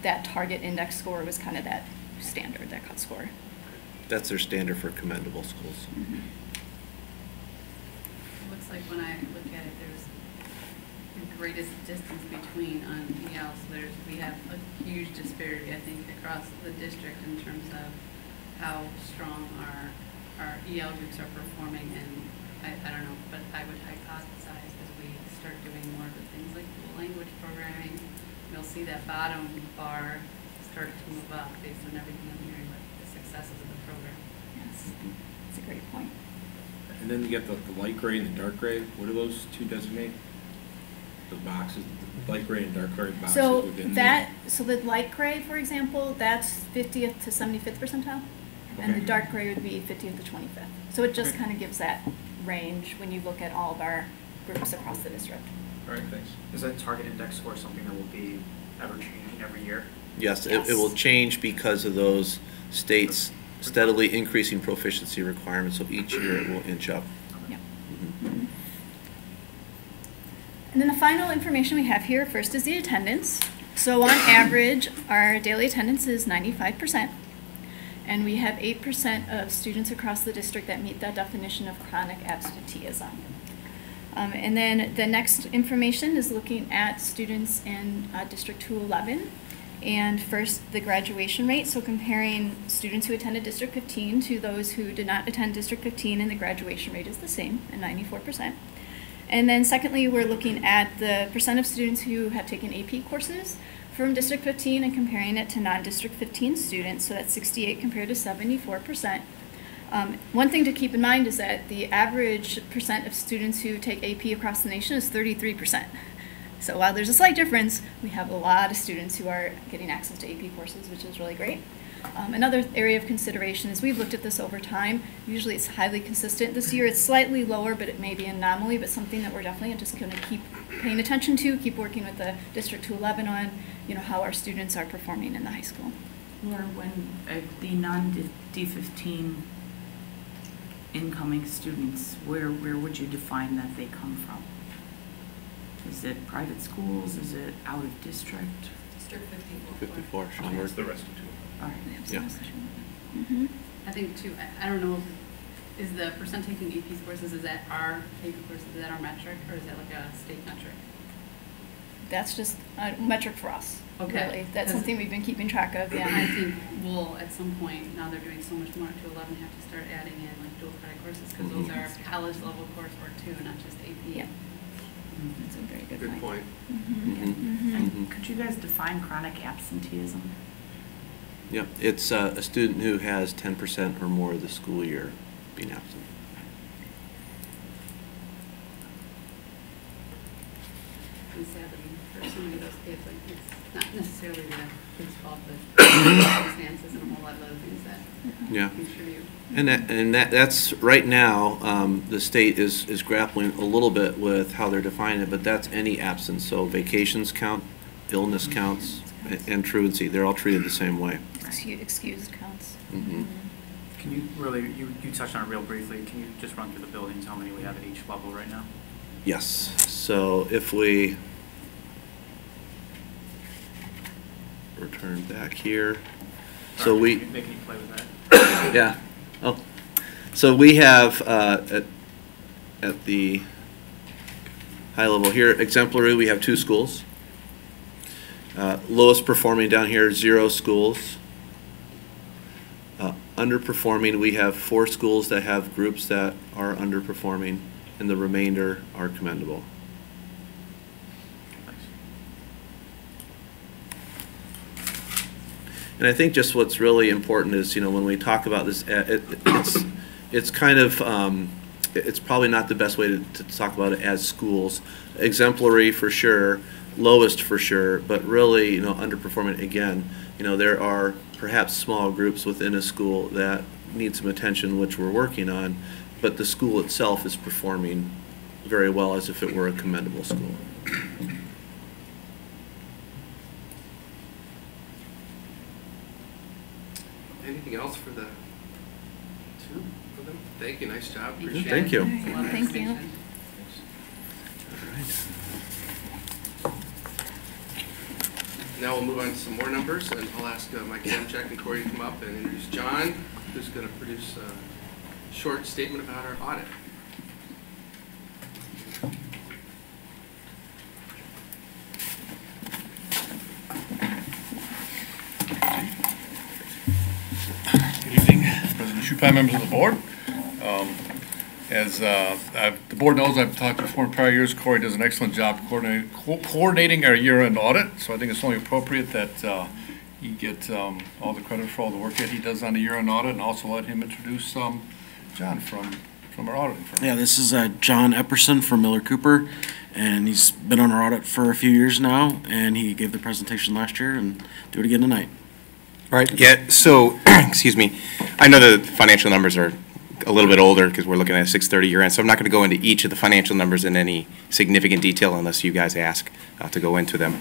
that target index score was kind of that standard, that cut score. that's their standard for commendable schools. It looks like when I look at it, there's the greatest distance between on ELs. We have a huge disparity, I think, across the district in terms of how strong our EL groups are performing, and I don't know, but I would hypothesize as we start doing more of the things like dual language programming, you'll see that bottom bar start to move up based on everything I'm hearing about the successes of the program. Yes, that's a great point. And then you get the light gray and the dark gray. What do those two designate? The boxes, the light gray and dark gray boxes So within so the light gray, for example, that's 50th to 75th percentile, and the Okay. dark gray would be 50th to 25th. So it just kind of gives that range when you look at all of our groups across the district. All right, thanks. Is that target index score something that will be ever changing every year? Yes, Yes. it will change because of those states steadily increasing proficiency requirements, so each year it will inch up. Yep. Mhm. And then the final information we have here first is the attendance. So on average, our daily attendance is 95%. And we have 8% of students across the district that meet that definition of chronic absenteeism. And then the next information is looking at students in District 211. And first, the graduation rate, so comparing students who attended District 15 to those who did not attend District 15, and the graduation rate is the same at 94%. And then secondly, we're looking at the percent of students who have taken AP courses from District 15 and comparing it to non-District 15 students, so that's 68 compared to 74%. One thing to keep in mind is that the average percent of students who take AP across the nation is 33%. So while there's a slight difference, we have a lot of students who are getting access to AP courses, which is really great. Another area of consideration is we've looked at this over time. Usually it's highly consistent. This year it's slightly lower, but it may be an anomaly, but something that we're definitely just going to keep paying attention to, keep working with the District 211 on, how our students are performing in the high school. Laura, when the non-D15 incoming students, where would you define that they come from? Is it private schools? Is it out of district? District 54, Oh, sure. it's the rest of two. All right. Yeah. Mm-hmm. I think too, I don't know, is the percent taking AP courses, is that our AP courses, is that our metric, or is that like a state metric? That's just a metric for us. Okay. Really. That's something we've been keeping track of, yeah. I think we'll, at some point, now they're doing so much more to 11, have to start adding in like dual credit courses, because those are college level coursework too, not just AP. Yeah. That's a very good Good point. Mm-hmm. Mhm. Mm-hmm. And could you guys define chronic absenteeism? Yep, it's a student who has 10% or more of the school year being absent. And sadly, for so many of those kids, like, it's not necessarily the kid's fault, but circumstances and a whole lot of other things that Yeah. contribute. And that's right now, the state is grappling a little bit with how they're defining it, but that's any absence. So vacations count, illness counts, and truancy. They're all treated the same way. Excused counts. Mm-hmm. Can you really, you touched on it real briefly, can you just run through the buildings, how many we have at each level right now? Yes. So if we return back here, so Sorry, we. Making you play with that? Yeah. Oh. So we have at the high level here, exemplary, we have 2 schools. Lowest performing down here, 0 schools. Underperforming, we have 4 schools that have groups that are underperforming, and the remainder are commendable. And I think just what's really important is, when we talk about this, it's kind of, it's probably not the best way to talk about it as schools. Exemplary for sure, lowest for sure, but really, underperforming again. There are perhaps small groups within a school that need some attention, which we're working on, but the school itself is performing very well as if it were a commendable school. Anything else for the 2 of them? Thank you, nice job, appreciate it. Thank you. It's a lot of Thank you. information. Now we'll move on to some more numbers, and I'll ask Mike Adamchak and Corey to come up and introduce John, who's going to produce a short statement about our audit. Good evening, President Shupai, members of the board. As the board knows, I've talked before in prior years, Corey does an excellent job coordinating our year-end audit, so I think it's only appropriate that he get all the credit for all the work that he does on the year-end audit, and also let him introduce John from our auditing firm. Yeah, this is John Epperson from Miller Cooper, and he's been on our audit for a few years now, and he gave the presentation last year and do it again tonight. All right, yeah, so, excuse me, I know the financial numbers are a little bit older because we're looking at a 6/30 year end, so I'm not going to go into each of the financial numbers in any significant detail unless you guys ask to go into them.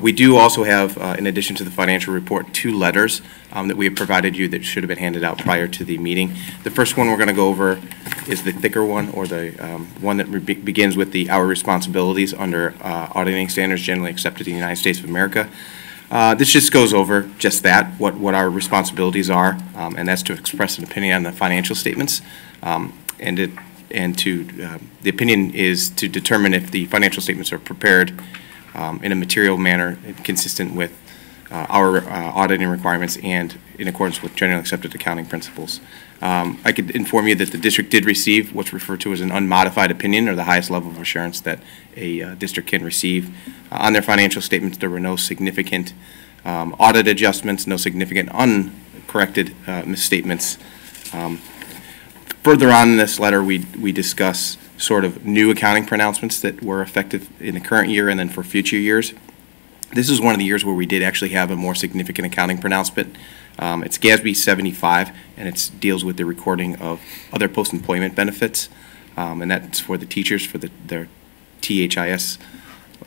We do also have, in addition to the financial report, 2 letters that we have provided you that should have been handed out prior to the meeting. The first one we're going to go over is the thicker one, or the one that begins with our responsibilities under auditing standards generally accepted in the United States of America. This just goes over just that, what our responsibilities are, and that's to express an opinion on the financial statements, the opinion is to determine if the financial statements are prepared in a material manner consistent with our auditing requirements and in accordance with generally accepted accounting principles. I could inform you that the district did receive what's referred to as an unmodified opinion, or the highest level of assurance that a district can receive. On their financial statements, there were no significant audit adjustments, no significant uncorrected misstatements. Further on in this letter, we discuss sort of new accounting pronouncements that were effective in the current year and then for future years. This is one of the years where we did actually have a more significant accounting pronouncement. It's GASB 75, and it deals with the recording of other post-employment benefits, and that's for the teachers for their THIS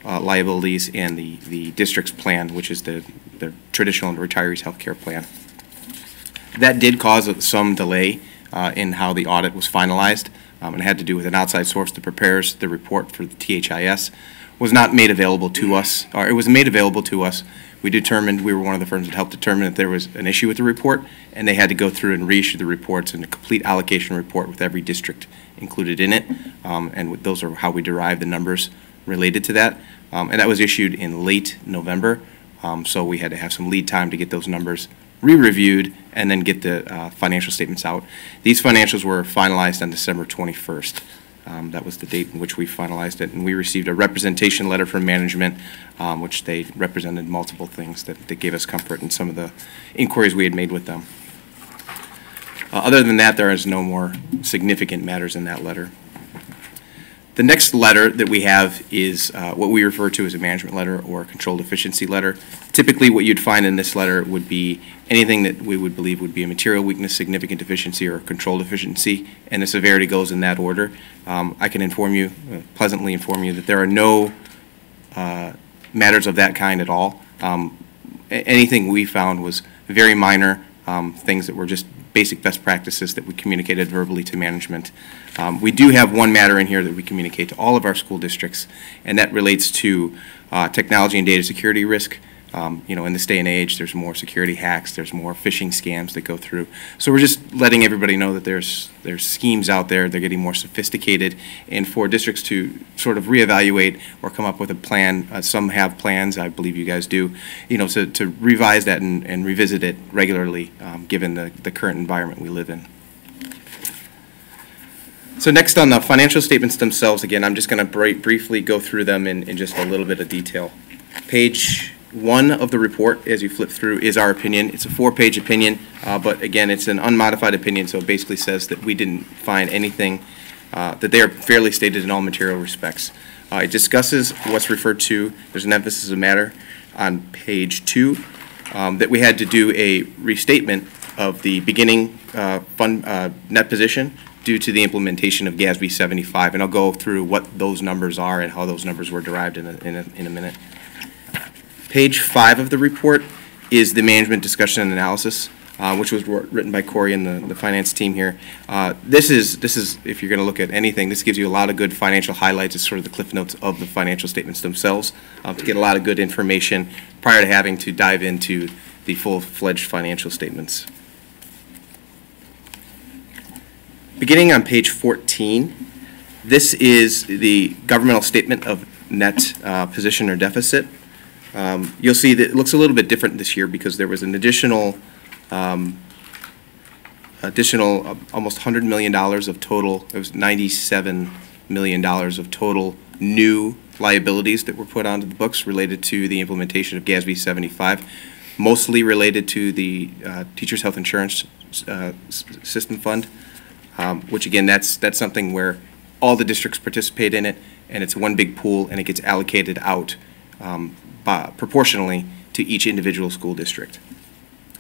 liabilities, and the district's plan, which is the traditional retirees health care plan. That did cause some delay in how the audit was finalized, and it had to do with an outside source that prepares the report for the THIS. Was not made available to us, or it was made available to us. We determined, we were one of the firms that helped determine that there was an issue with the report, and they had to go through and reissue the reports and a complete allocation report with every district included in it, and those are how we derived the numbers related to that. And that was issued in late November, so we had to have some lead time to get those numbers re-reviewed and then get the financial statements out. These financials were finalized on December 21st. That was the date in which we finalized it, and we received a representation letter from management, which they represented multiple things that gave us comfort in some of the inquiries we had made with them. Other than that, there is no more significant matters in that letter. The next letter that we have is what we refer to as a management letter or a control deficiency letter. Typically, what you'd find in this letter would be anything that we would believe would be a material weakness, significant deficiency, or a control deficiency, and the severity goes in that order. I can inform you, pleasantly inform you, that there are no matters of that kind at all. Anything we found was very minor, things that were just basic best practices that we communicated verbally to management. We do have one matter in here that we communicate to all of our school districts, and that relates to technology and data security risk. You know, in this day and age, there's more security hacks, there's more phishing scams that go through. So we're just letting everybody know that there's schemes out there, they're getting more sophisticated, and for districts to sort of reevaluate or come up with a plan, some have plans, I believe you guys do, you know, to revise that and revisit it regularly, given the current environment we live in. So next on the financial statements themselves, again, I'm just going to briefly go through them in just a little bit of detail. Page 1 of the report, as you flip through, is our opinion. It's a 4-page opinion, but again, it's an unmodified opinion, so it basically says that we didn't find anything, that they are fairly stated in all material respects. It discusses what's referred to, there's an emphasis of matter on page 2, that we had to do a restatement of the beginning fund net position due to the implementation of GASB 75, and I'll go through what those numbers are and how those numbers were derived in a minute. Page 5 of the report is the management discussion and analysis. which was written by Corey and the finance team here. This is, if you're going to look at anything, this gives you a lot of good financial highlights. It's sort of the cliff notes of the financial statements themselves to get a lot of good information prior to having to dive into the full-fledged financial statements. Beginning on page 14, this is the governmental statement of net position or deficit. You'll see that it looks a little bit different this year because there was an additional almost $100 million of total. It was $97 million of total new liabilities that were put onto the books related to the implementation of GASB 75, mostly related to the Teachers' Health Insurance System Fund, which again, that's something where all the districts participate in it, and it's one big pool, and it gets allocated out proportionally to each individual school district,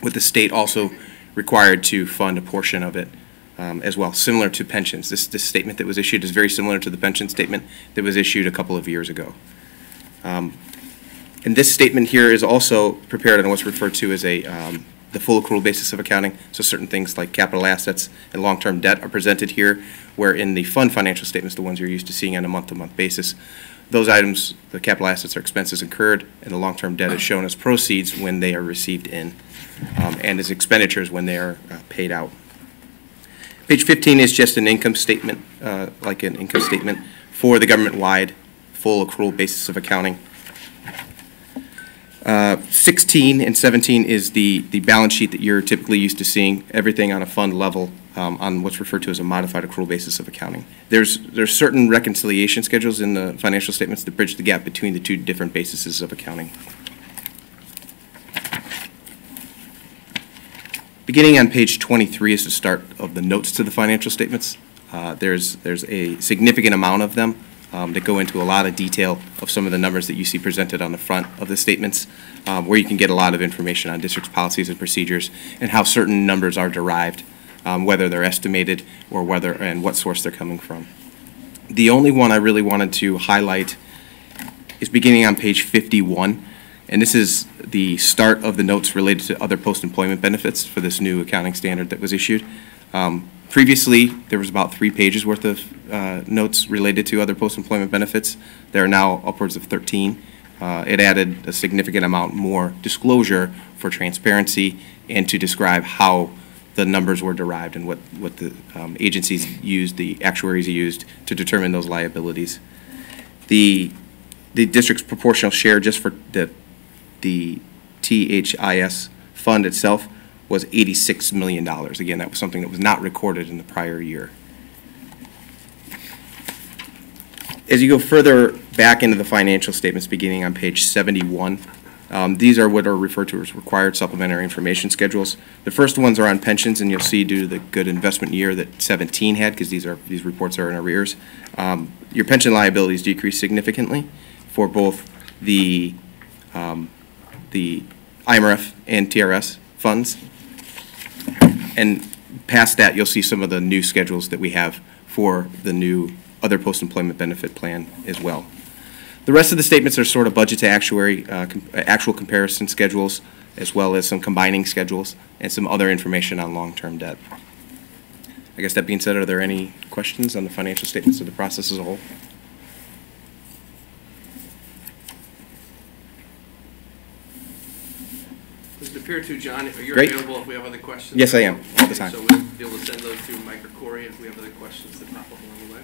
with the state also required to fund a portion of it as well, similar to pensions. This statement that was issued is very similar to the pension statement that was issued a couple of years ago. And this statement here is also prepared on what's referred to as the full accrual basis of accounting. So certain things like capital assets and long-term debt are presented here, where in the fund financial statements, the ones you're used to seeing on a month-to-month basis, those items, the capital assets are expenses incurred, and the long-term debt is shown as proceeds when they are received in, and as expenditures when they are paid out. Page 15 is just an income statement, like an income statement for the government-wide full accrual basis of accounting. 16 and 17 is the balance sheet that you're typically used to seeing, everything on a fund level on what's referred to as a modified accrual basis of accounting. There's certain reconciliation schedules in the financial statements that bridge the gap between the two different bases of accounting. Beginning on page 23 is the start of the notes to the financial statements. There's a significant amount of them that go into a lot of detail of some of the numbers that you see presented on the front of the statements, where you can get a lot of information on districts' policies and procedures and how certain numbers are derived, whether they're estimated or whether and what source they're coming from. The only one I really wanted to highlight is beginning on page 51, and this is the start of the notes related to other post-employment benefits for this new accounting standard that was issued. Previously, there was about 3 pages worth of notes related to other post-employment benefits. There are now upwards of 13. It added a significant amount more disclosure for transparency and to describe how the numbers were derived and what the agencies used, the actuaries used to determine those liabilities. The district's proportional share just for the THIS fund itself was $86 million. Again, that was something that was not recorded in the prior year. As you go further back into the financial statements, beginning on page 71, these are what are referred to as required supplementary information schedules. The first ones are on pensions, and you'll see due to the good investment year that 17 had, because these reports are in arrears, your pension liabilities decreased significantly for both the IMRF and TRS funds. And past that, you'll see some of the new schedules that we have for the new other post-employment benefit plan as well. The rest of the statements are sort of budget to actuary, actual comparison schedules, as well as some combining schedules and some other information on long-term debt. I guess that being said, are there any questions on the financial statements of the process as a whole? Does it appear to, John, are you Great. available if we have other questions? Yes, I am, all the time. So we'll be able to send those to Mike or Corey if we have other questions that pop up along the way.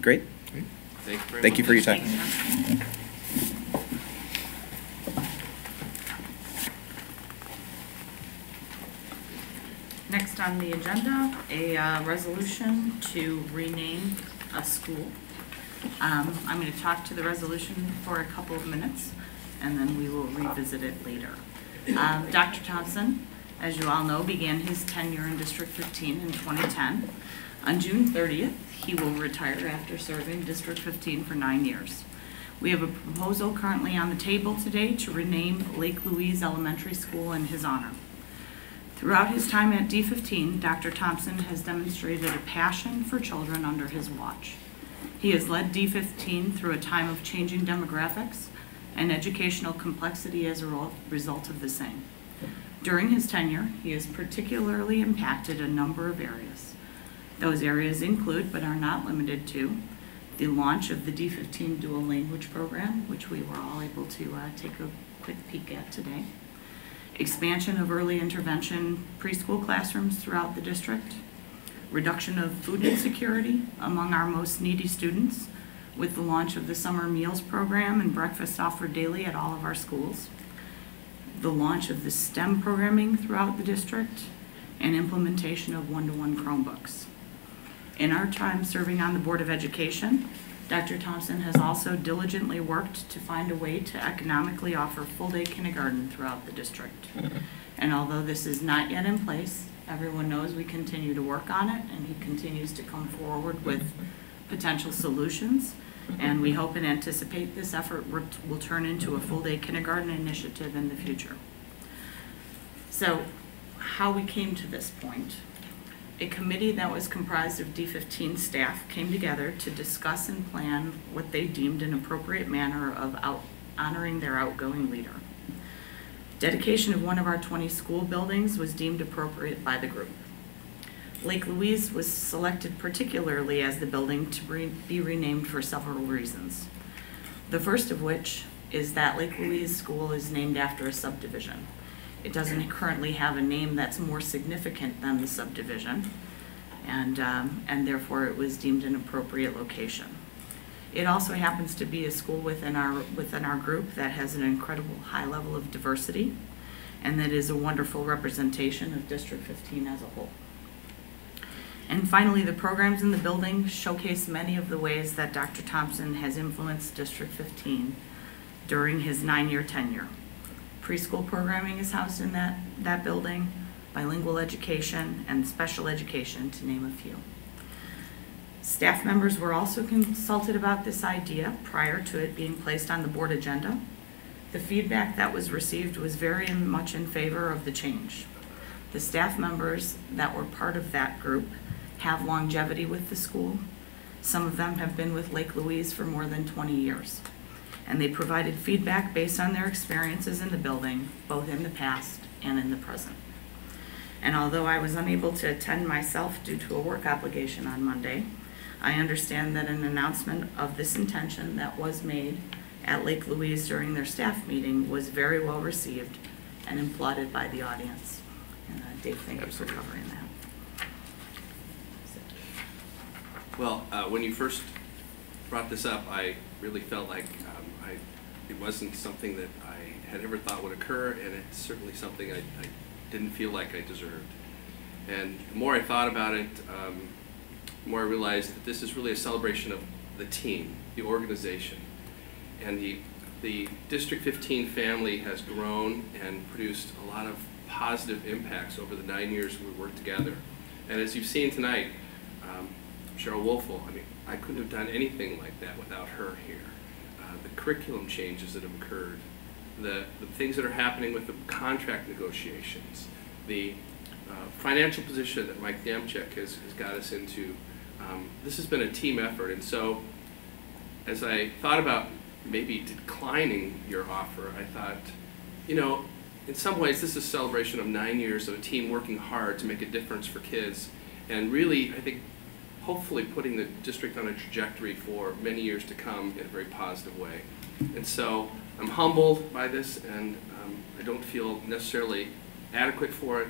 Great. Thank you very much. Thank you for your time. Next on the agenda, a resolution to rename a school. I'm going to talk to the resolution for a couple of minutes, and then we will revisit it later. Dr. Thompson, as you all know, began his tenure in District 15 in 2010. On June 30th, he will retire after serving District 15 for 9 years. We have a proposal currently on the table today to rename Lake Louise Elementary School in his honor. Throughout his time at D15, Dr. Thompson has demonstrated a passion for children under his watch. He has led D15 through a time of changing demographics and educational complexity as a result of the same. During his tenure, he has particularly impacted a number of areas. Those areas include, but are not limited to, the launch of the D15 dual language program, which we were all able to take a quick peek at today, expansion of early intervention preschool classrooms throughout the district, reduction of food insecurity among our most needy students with the launch of the summer meals program and breakfast offered daily at all of our schools, the launch of the STEM programming throughout the district, and implementation of one-to-one Chromebooks. In our time serving on the Board of Education, Dr. Thompson has also diligently worked to find a way to economically offer full-day kindergarten throughout the district. And although this is not yet in place, everyone knows we continue to work on it, and he continues to come forward with potential solutions. And we hope and anticipate this effort will turn into a full-day kindergarten initiative in the future. So, how we came to this point. A committee that was comprised of D15 staff came together to discuss and plan what they deemed an appropriate manner of honoring their outgoing leader. Dedication of one of our 20 school buildings was deemed appropriate by the group. Lake Louise was selected particularly as the building to be renamed for several reasons. The first of which is that Lake Louise School is named after a subdivision. It doesn't currently have a name that's more significant than the subdivision, and therefore it was deemed an appropriate location. It also happens to be a school within our group that has an incredible high level of diversity, and that is a wonderful representation of District 15 as a whole. And finally, the programs in the building showcase many of the ways that Dr. Thompson has influenced District 15 during his 9-year tenure. Preschool programming is housed in that building, bilingual education, and special education, to name a few. Staff members were also consulted about this idea prior to it being placed on the board agenda. The feedback that was received was very much in favor of the change. The staff members that were part of that group have longevity with the school. Some of them have been with Lake Louise for more than 20 years. And they provided feedback based on their experiences in the building, both in the past and in the present. And although I was unable to attend myself due to a work obligation on Monday, I understand that an announcement of this intention that was made at Lake Louise during their staff meeting was very well received and applauded by the audience. And Dave, thank you for covering that. Well, when you first brought this up, I really felt like it wasn't something that I had ever thought would occur, and it's certainly something I didn't feel like I deserved. And the more I thought about it, the more I realized that this is really a celebration of the team, the organization. And the District 15 family has grown and produced a lot of positive impacts over the 9 years we worked together. And as you've seen tonight, Cheryl Wolfel, I mean, I couldn't have done anything like that without her here. The curriculum changes that have occurred, the things that are happening with the contract negotiations, the financial position that Mike Damchek has got us into. This has been a team effort, and so as I thought about maybe declining your offer, I thought, you know, in some ways this is a celebration of 9 years of a team working hard to make a difference for kids, and really, I think, hopefully putting the district on a trajectory for many years to come in a very positive way. And so I'm humbled by this, and I don't feel necessarily adequate for it,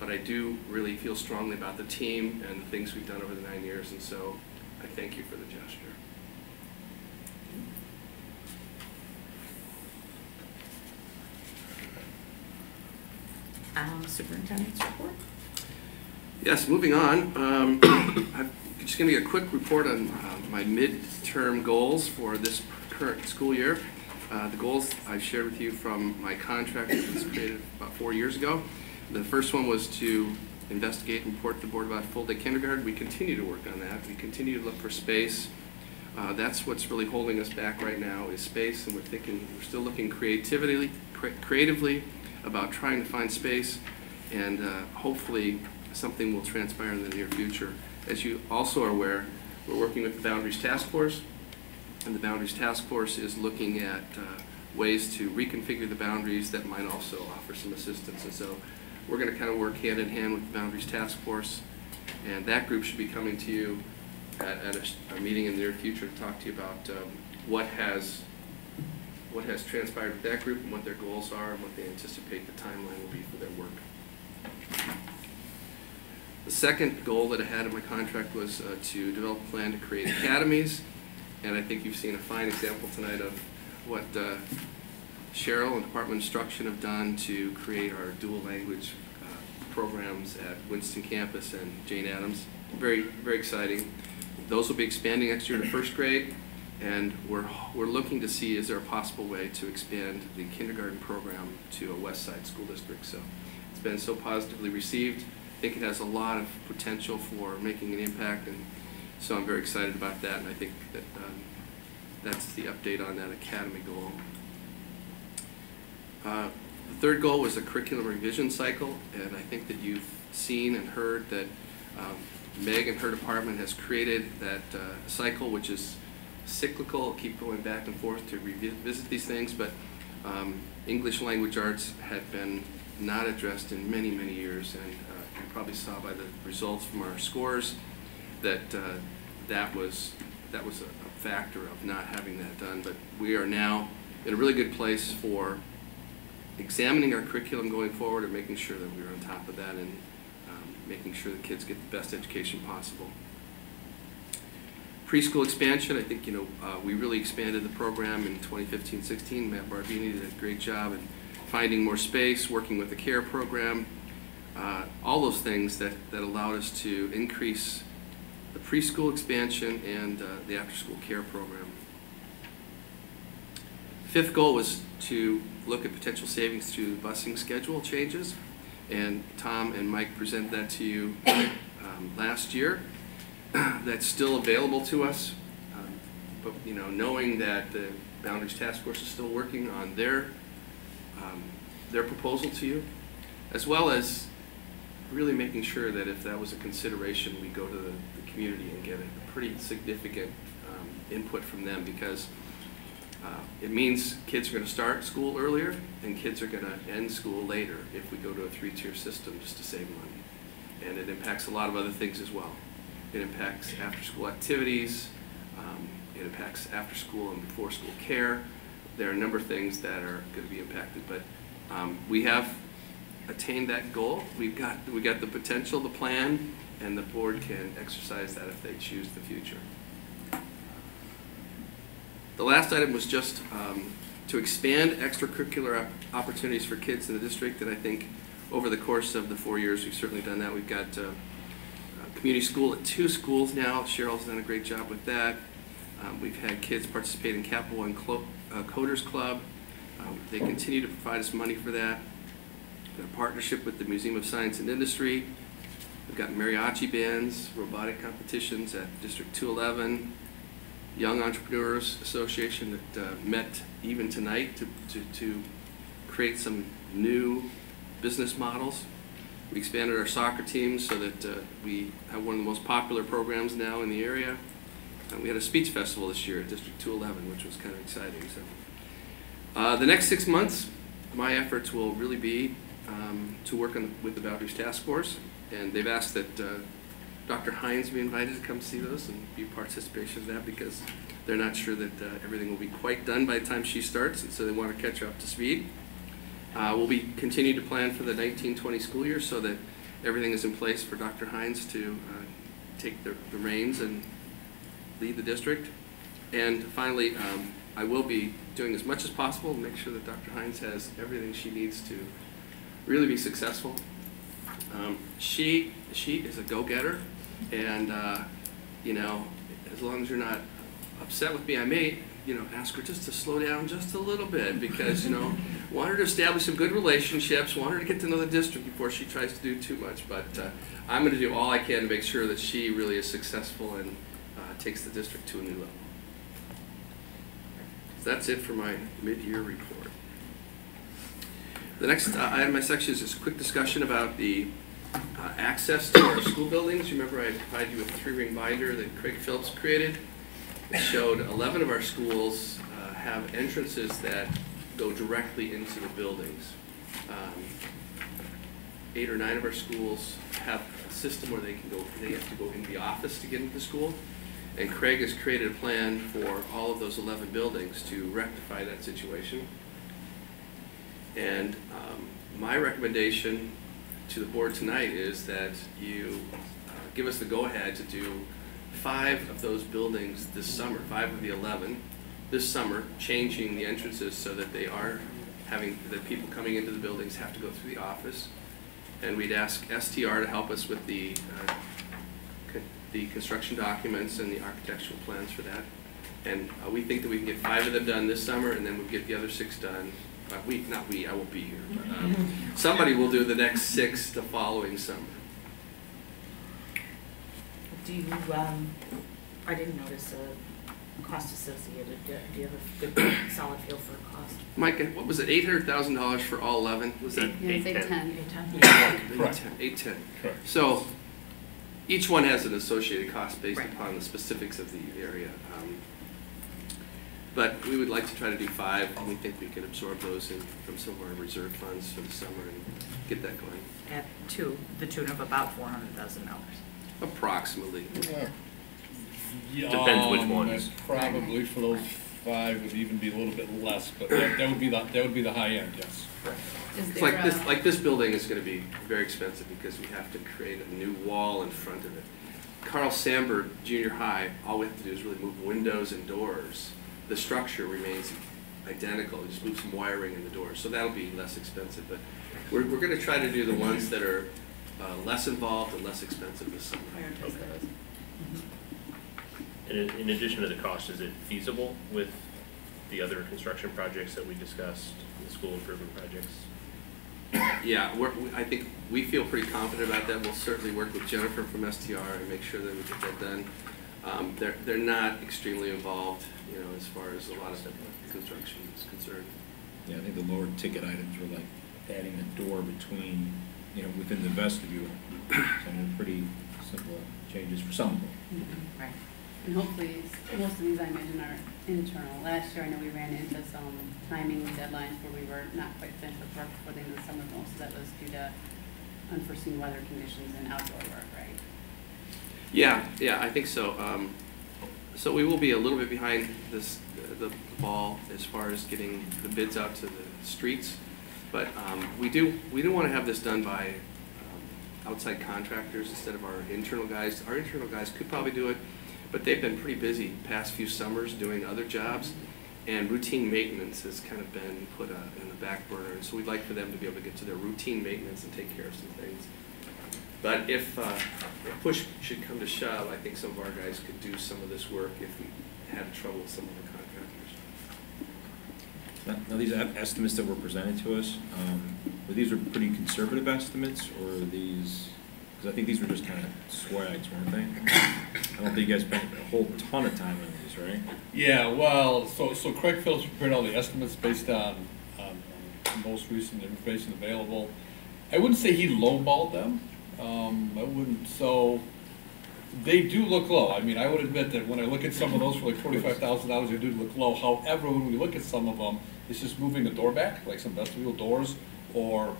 but I do really feel strongly about the team and the things we've done over the 9 years, and so I thank you for the gesture. Superintendent's report. Yes, moving on. I'm just going to give a quick report on my midterm goals for this current school year. The goals I've shared with you from my contract that was created about 4 years ago. The first one was to investigate and report to the board about full-day kindergarten. We continue to work on that. We continue to look for space. That's what's really holding us back right now is space, and we're still looking creatively about trying to find space, and hopefully something will transpire in the near future. As you also are aware, we're working with the Boundaries Task Force, and the Boundaries Task Force is looking at ways to reconfigure the boundaries that might also offer some assistance. And so we're going to kind of work hand in hand with the Boundaries Task Force, and that group should be coming to you at a meeting in the near future to talk to you about what has transpired with that group and what their goals are and what they anticipate the timeline will be for their work. The second goal that I had in my contract was to develop a plan to create academies, and I think you've seen a fine example tonight of what Cheryl and Department of Instruction have done to create our dual language programs at Winston Campus and Jane Addams. Very, very exciting. Those will be expanding next year to first grade, and we're looking to see is there a possible way to expand the kindergarten program to a West Side school district. So it's been so positively received. I think it has a lot of potential for making an impact, and so I'm very excited about that, and I think that that's the update on that academy goal. The third goal was a curriculum revision cycle, and I think that you've seen and heard that Meg and her department has created that cycle, which is cyclical, keep going back and forth to revisit these things, but English language arts had been not addressed in many, many years, and you probably saw by the results from our scores that that was a factor of not having that done. But we are now in a really good place for examining our curriculum going forward and making sure that we're on top of that and making sure the kids get the best education possible. Preschool expansion, I think, we really expanded the program in 2015-16. Matt Barbini did a great job in finding more space, working with the CARE program, all those things that allowed us to increase the preschool expansion and the after-school care program. Fifth goal was to look at potential savings through busing schedule changes, and Tom and Mike presented that to you last year. That's still available to us, but knowing that the Boundaries Task Force is still working on their proposal to you, as well as really making sure that if that was a consideration, we go to the community and get a pretty significant input from them, because it means kids are going to start school earlier and kids are going to end school later if we go to a 3-tier system just to save money. And it impacts a lot of other things as well. It impacts after-school activities, it impacts after-school and before-school care. There are a number of things that are going to be impacted, but we have attained that goal. We've got the potential, the plan, and the board can exercise that if they choose the future. The last item was just to expand extracurricular opportunities for kids in the district, and I think over the course of the 4 years we've certainly done that. We've got community school at 2 schools now. Cheryl's done a great job with that. We've had kids participate in Capital One Coders Club. They continue to provide us money for that. We've got a partnership with the Museum of Science and Industry. We've got mariachi bands, robotic competitions at District 211, Young Entrepreneurs Association that met even tonight to create some new business models. We expanded our soccer teams so that we have one of the most popular programs now in the area. We had a speech festival this year at District 211, which was kind of exciting. So, the next 6 months, my efforts will really be to work with the Boundaries Task Force, and they've asked that Dr. Hines be invited to come see those and be participation of that, because they're not sure that everything will be quite done by the time she starts, and so they want to catch her up to speed. We'll be continue to plan for the 19-20 school year so that everything is in place for Dr. Hines to take the reins and lead the district. And finally, I will be doing as much as possible to make sure that Dr. Hines has everything she needs to really be successful. She is a go-getter, and as long as you're not upset with me, I may ask her just to slow down just a little bit, because want her to establish some good relationships, want her to get to know the district before she tries to do too much. But I'm going to do all I can to make sure that she really is successful and takes the district to a new level. So that's it for my mid-year report. The next item in my section is just a quick discussion about the access to our school buildings. You remember I provided you with a 3-ring binder that Craig Phillips created. It showed 11 of our schools have entrances that go directly into the buildings. 8 or 9 of our schools have a system where they have to go into the office to get into the school. And Craig has created a plan for all of those 11 buildings to rectify that situation. And my recommendation to the board tonight is that you give us the go-ahead to do 5 of those buildings this summer, 5 of the 11 this summer, changing the entrances so that they are having, that people coming into the buildings have to go through the office. And we'd ask STR to help us with the construction documents and the architectural plans for that. And we think that we can get 5 of them done this summer, and then we'll get the other 6 done. I won't be here, but somebody will do the next 6 the following summer. Do you, I didn't notice a cost associated. Do you have a good solid feel for a cost? Mike, what was it, $800,000 for all 11? Was that? Yeah, it's 810. 810. So each one has an associated cost based upon the specifics of the area. But we would like to try to do 5, and we think we can absorb those from some of our reserve funds for the summer and get that going. At the tune of about $400,000. Approximately. Depends which ones. Probably for those 5 would even be a little bit less, but that would be the high end, yes. It's like this building is going to be very expensive because we have to create a new wall in front of it. Carl Sandburg Junior High, all we have to do is really move windows and doors. The structure remains identical. We just move some wiring in the doors, so that'll be less expensive. But we're going to try to do the ones that are less involved and less expensive this summer. And in addition to the cost, is it feasible with the other construction projects that we discussed, the school improvement projects? Yeah, I think we feel pretty confident about that. We'll certainly work with Jennifer from STR and make sure that we get that done. They're not extremely involved, as far as a lot of construction is concerned. Yeah, I think the lower ticket items were like adding a door between, within the vestibule. So they're pretty simple changes for some of them. Right. And hopefully, most of these I imagine are internal. Last year, I know we ran into some timing deadlines where we were not quite finished with work before the end of the summer. Most of that was due to unforeseen weather conditions and outdoor work, right? Yeah, I think so. So we will be a little bit behind the ball as far as getting the bids out to the streets, but we do want to have this done by outside contractors instead of our internal guys. Our internal guys could probably do it, but they've been pretty busy the past few summers doing other jobs, and routine maintenance has kind of been put in the back burner, and so we'd like for them to be able to get to their routine maintenance and take care of some things. But if push should come to shove, I think some of our guys could do some of this work if we had trouble with some of the contractors. Now these estimates that were presented to us, these are pretty conservative estimates, or are these, because I think these were just kind of swags, weren't they? I don't think you guys spent a whole ton of time on these, right? Yeah, well, so Craig Phillips prepared all the estimates based on most recent information available. I wouldn't say he lowballed them. I wouldn't, so they do look low. I mean, I would admit that when I look at some of those for like $45,000, they do look low. However, when we look at some of them, it's just moving the door back, like some vestibule doors, or,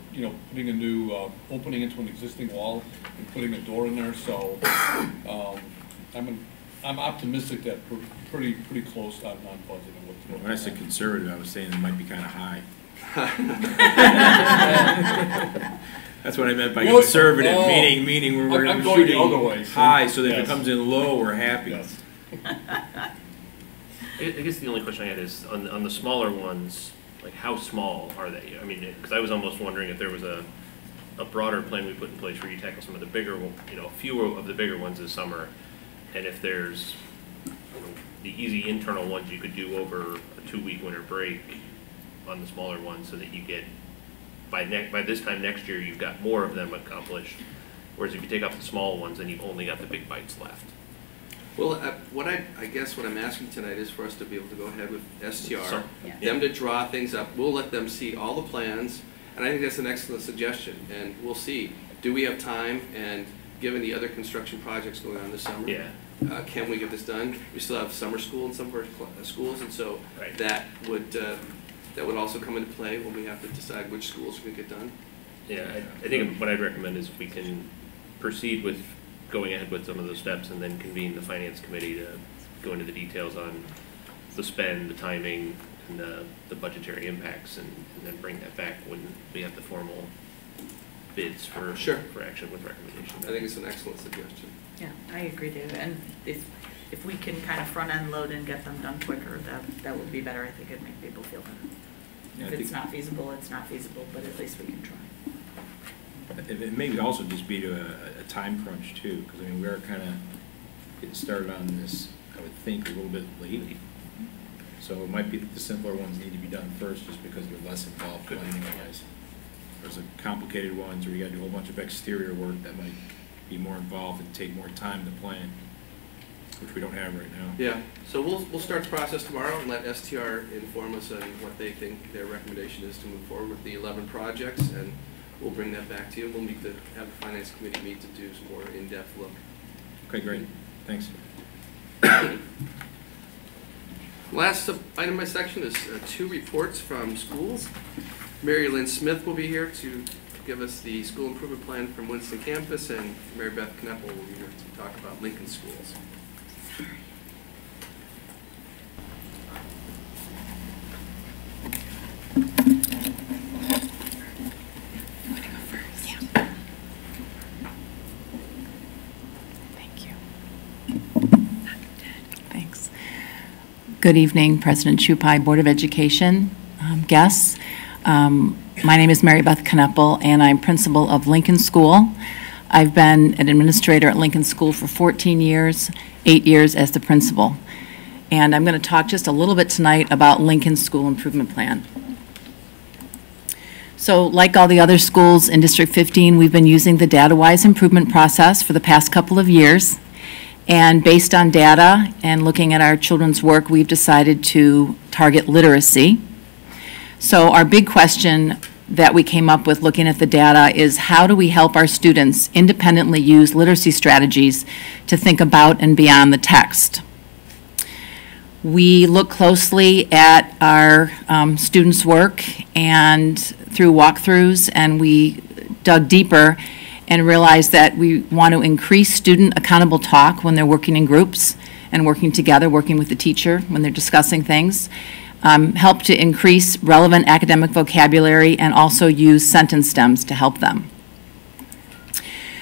putting a new opening into an existing wall and putting a door in there. So I'm optimistic that we're pretty close on budget. And when I said conservative, I was saying it might be kind of high. That's what I meant by conservative, meaning we're shooting the other way, high, so that if it comes in low, we're happy. Yes. I guess the only question I had is on the smaller ones, like how small are they? I mean, because I was almost wondering if there was a broader plan we put in place where you tackle some of the bigger, fewer of the bigger ones this summer, and if there's the easy internal ones you could do over a 2-week winter break on the smaller ones, so that you get by this time next year you've got more of them accomplished. Whereas if you take off the small ones, then you've only got the big bites left. Well, I guess what I'm asking tonight is for us to be able to go ahead with STR, Yeah. them to draw things up. We'll let them see all the plans, and I think that's an excellent suggestion. And we'll see, do we have time, and given the other construction projects going on this summer, can we get this done? We still have summer school in some of our schools, and so that would that would also come into play when we have to decide which schools are going to get done. Yeah, I think what I'd recommend is we can proceed with going ahead with some of those steps and then convene the finance committee to go into the details on the spend, the timing, and the budgetary impacts, and then bring that back when we have the formal bids for action with recommendations. I think it's an excellent suggestion. Yeah, I agree, David. And if we can kind of front end load and get them done quicker, that would be better. I think it'd make people feel better. Yeah, if it's not feasible, it's not feasible, but at least we can try. It may also just be to a time crunch too, because I mean, we are kind of getting started on this, I would think, a little bit late. So it might be that the simpler ones need to be done first just because they're less involved planning wise. There's the complicated ones where you got to do a whole bunch of exterior work that might be more involved and take more time to plan, which we don't have right now. Yeah, so we'll start the process tomorrow and let STR inform us on what they think their recommendation is to move forward with the 11 projects, and we'll bring that back to you. We'll meet have the finance committee meet to do some more in-depth look. Okay, great. Thanks. Last item in my section is 2 reports from schools. Mary Lynn Smith will be here to give us the school improvement plan from Winston campus, and Mary Beth Kneppel will be here to talk about Lincoln schools. Thanks. Good evening, President Chupai, Board of Education, guests. My name is Mary Beth Kneppel, and I'm principal of Lincoln School. I've been an administrator at Lincoln School for 14 years, 8 years as the principal. And I'm going to talk just a little bit tonight about Lincoln's school improvement plan. So like all the other schools in District 15, we've been using the data-wise improvement process for the past couple of years. And based on data and looking at our children's work, we've decided to target literacy. So our big question that we came up with looking at the data is, how do we help our students independently use literacy strategies to think about and beyond the text? We look closely at our students' work and through walkthroughs, and we dug deeper and realized that we want to increase student accountable talk when they're working in groups and working together, working with the teacher when they're discussing things. Help to increase relevant academic vocabulary, and also use sentence stems to help them.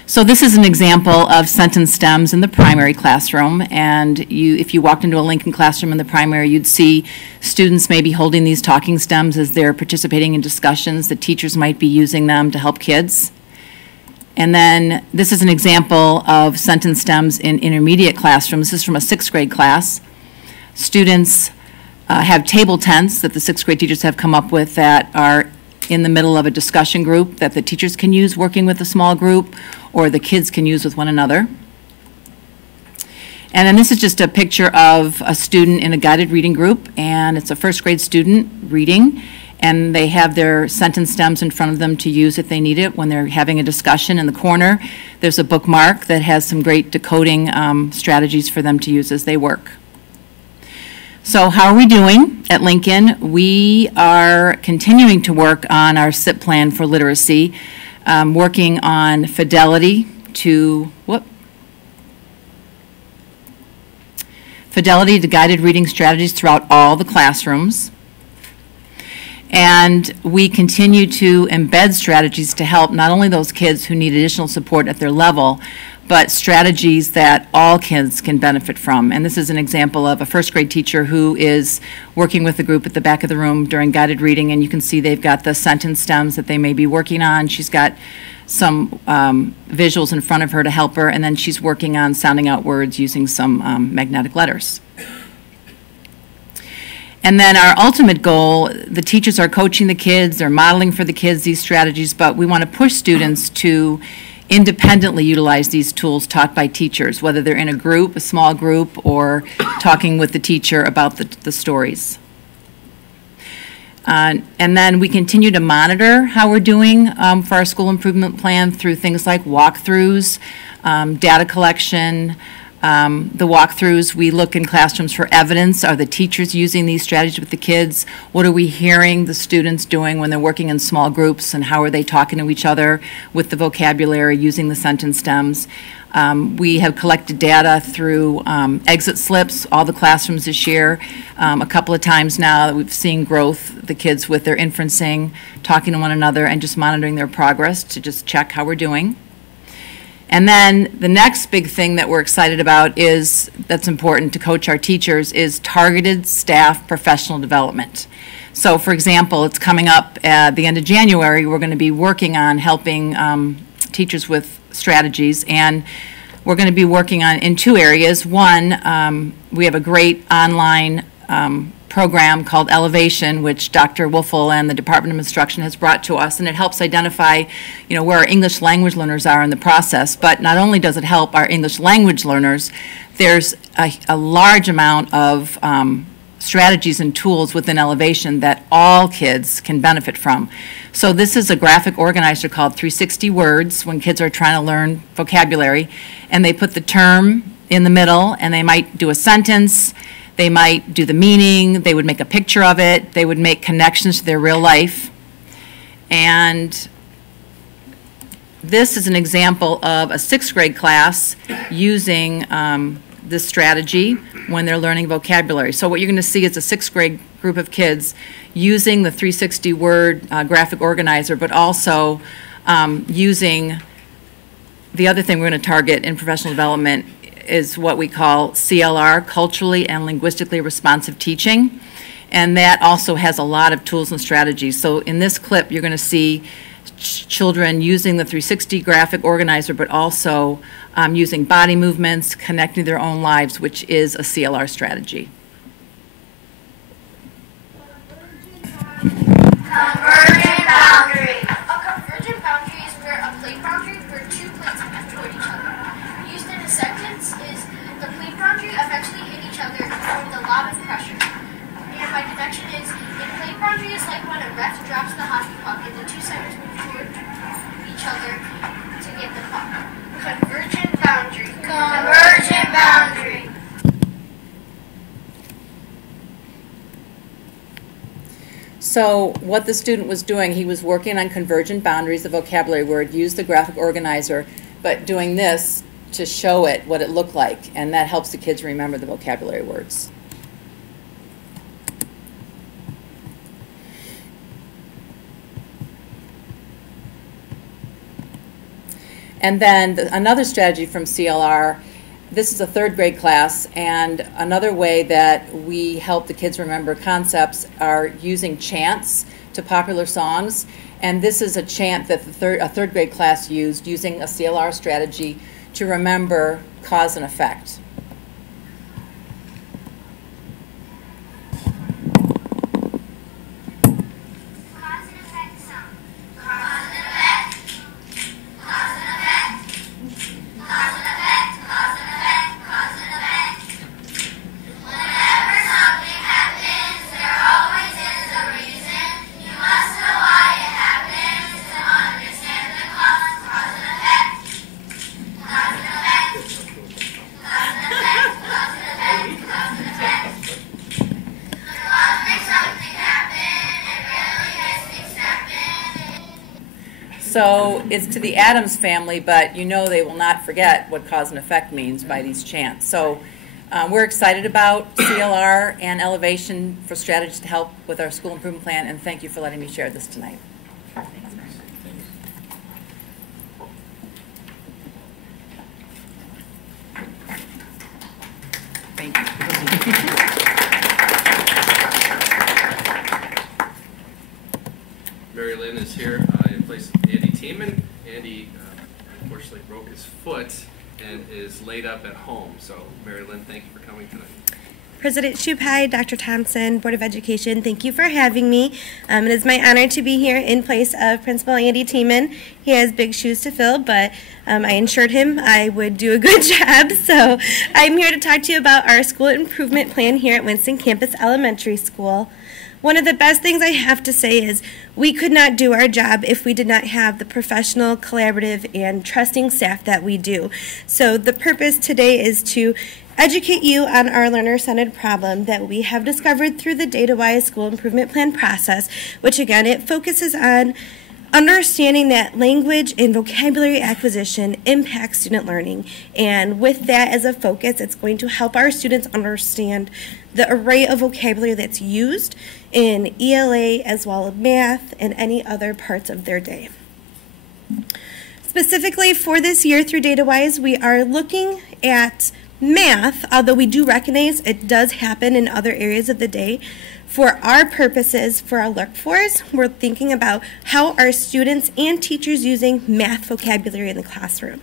So this is an example of sentence stems in the primary classroom, and if you walked into a Lincoln classroom in the primary, you'd see students maybe holding these talking stems as they're participating in discussions. The teachers might be using them to help kids. And then this is an example of sentence stems in intermediate classrooms. This is from a 6th grade class. Students have table tents that the 6th grade teachers have come up with that are in the middle of a discussion group that the teachers can use working with a small group, or the kids can use with one another. And then this is just a picture of a student in a guided reading group, and it's a 1st grade student reading, and they have their sentence stems in front of them to use if they need it when they're having a discussion. In the corner, there's a bookmark that has some great decoding strategies for them to use as they work. So how are we doing at Lincoln? We are continuing to work on our SIP plan for literacy, working on fidelity to guided reading strategies throughout all the classrooms. And we continue to embed strategies to help not only those kids who need additional support at their level, but strategies that all kids can benefit from. And this is an example of a 1st grade teacher who is working with the group at the back of the room during guided reading, and you can see they've got the sentence stems that they may be working on. She's got some visuals in front of her to help her, and then she's working on sounding out words using some magnetic letters. And then our ultimate goal, the teachers are coaching the kids, they're modeling for the kids these strategies, but we want to push students to independently utilize these tools taught by teachers, whether they're in a group, a small group, or talking with the teacher about the stories. And then we continue to monitor how we're doing for our school improvement plan through things like walkthroughs, data collection, The walkthroughs, we look in classrooms for evidence. Are the teachers using these strategies with the kids? What are we hearing the students doing when they're working in small groups, and how are they talking to each other with the vocabulary, using the sentence stems? We have collected data through exit slips, all the classrooms this year. A couple of times now that we've seen growth, the kids with their inferencing, talking to one another, and just monitoring their progress to just check how we're doing. And then the next big thing that we're excited about is, that's important to coach our teachers, is targeted staff professional development. So for example, it's coming up at the end of January, we're going to be working on helping teachers with strategies, and we're going to be working on in two areas. One, we have a great online program called Elevation, which Dr. Wolfel and the Department of Instruction has brought to us, and it helps identify, where our English language learners are in the process. But not only does it help our English language learners, there's a large amount of strategies and tools within Elevation that all kids can benefit from. So this is a graphic organizer called 360 Words when kids are trying to learn vocabulary, and they put the term in the middle, and they might do a sentence, they might do the meaning, they would make a picture of it, they would make connections to their real life. And this is an example of a 6th grade class using this strategy when they're learning vocabulary. So what you're going to see is a 6th grade group of kids using the 360 word graphic organizer, but also using the other thing we're going to target in professional development is what we call CLR, culturally and linguistically responsive teaching. And that also has a lot of tools and strategies. So in this clip, you're going to see children using the 360 graphic organizer, but also using body movements, connecting their own lives, which is a CLR strategy. Convergent boundary. A convergent boundary is where a plate boundary where two plates move toward each other. Used in a sentence is the plate boundary eventually hit each other from the lob of pressure. Nearby connection is a plate boundary is like when a ref drops the hockey puck and the two centers move toward each other to get the puck. Convergent boundary. Convergent boundary. So what the student was doing, he was working on convergent boundaries, the vocabulary word, used the graphic organizer, but doing this to show it what it looked like, and that helps the kids remember the vocabulary words. And then another strategy from CLR, this is a 3rd grade class, and another way that we help the kids remember concepts are using chants to popular songs. And this is a chant that a 3rd grade class used using a CLR strategy to remember cause and effect. So it's to the Addams family, but you know they will not forget what cause and effect means by these chants. So we're excited about CLR and Elevation for strategies to help with our school improvement plan, and thank you for letting me share this tonight. Thank you. Mary Lynn is here in place of Andy Tiemann. Andy unfortunately broke his foot and is laid up at home. So Mary Lynn, thank you for coming tonight. President Shupai, Dr. Thompson, Board of Education, thank you for having me. It is my honor to be here in place of Principal Andy Tiemann. He has big shoes to fill, but I assured him I would do a good job. So I'm here to talk to you about our school improvement plan here at Winston Campus Elementary School. One of the best things I have to say is we could not do our job if we did not have the professional, collaborative, and trusting staff that we do. So the purpose today is to educate you on our learner-centered problem that we have discovered through the data-wise school improvement plan process, which again, it focuses on understanding that language and vocabulary acquisition impacts student learning. And with that as a focus, it's going to help our students understand the array of vocabulary that's used in ELA as well as math and any other parts of their day. Specifically for this year through DataWise, we are looking at math, although we do recognize it does happen in other areas of the day. For our purposes, for our workforce, we're thinking about how are students and teachers using math vocabulary in the classroom.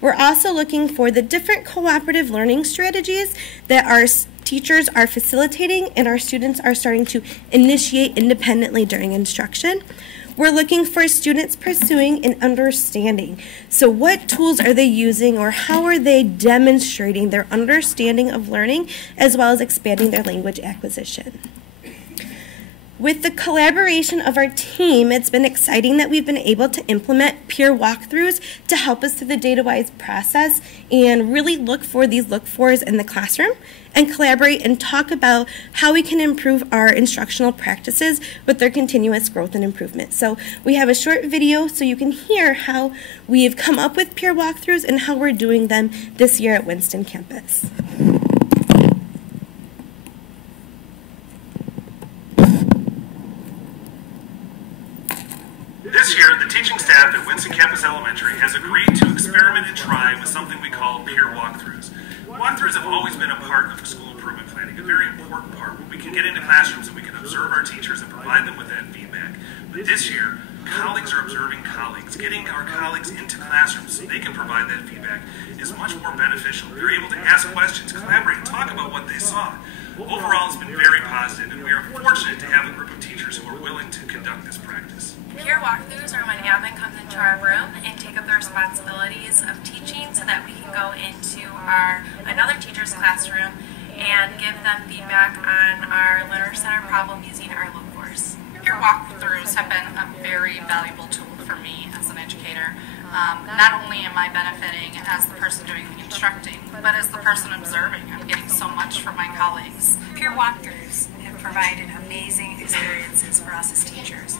We're also looking for the different cooperative learning strategies that our teachers are facilitating and our students are starting to initiate independently during instruction. We're looking for students pursuing and understanding. So what tools are they using or how are they demonstrating their understanding of learning as well as expanding their language acquisition? With the collaboration of our team, it's been exciting that we've been able to implement peer walkthroughs to help us through the data-wise process and really look for these look-fors in the classroom and collaborate and talk about how we can improve our instructional practices with their continuous growth and improvement. So we have a short video so you can hear how we've come up with peer walkthroughs and how we're doing them this year at Winston campus. This year, the teaching staff at Winston Campus Elementary has agreed to experiment and try with something we call peer walkthroughs. Walkthroughs have always been a part of school improvement planning, a very important part where we can get into classrooms and we can observe our teachers and provide them with that feedback. But this year, colleagues are observing colleagues. Getting our colleagues into classrooms so they can provide that feedback is much more beneficial. They're able to ask questions, collaborate, and talk about what they saw. Overall, it's been very positive, and we are fortunate to have a group of teachers who are willing to conduct this practice. Peer walkthroughs are when Alvin comes into our room and take up the responsibilities of teaching so that we can go into another teacher's classroom and give them feedback on our learner-centered problem using our look force. Peer walkthroughs have been a very valuable tool for me as an educator. Not only am I benefiting as the person doing the instructing, but as the person observing. I'm getting so much from my colleagues. Peer walkthroughs have provided amazing experiences for us as teachers.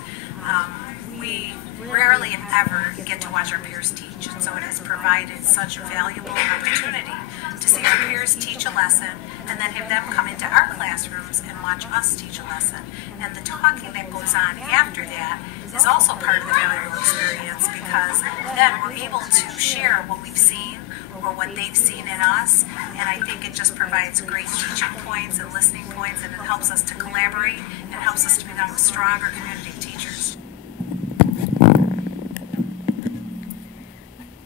We rarely, if ever, get to watch our peers teach, and so it has provided such a valuable opportunity to see our peers teach a lesson and then have them come into our classrooms and watch us teach a lesson. And the talking that goes on after that is also part of the valuable experience because then we're able to share what we've seen or what they've seen in us, and I think it just provides great teaching points and listening points, and it helps us to collaborate and helps us to become stronger community teachers.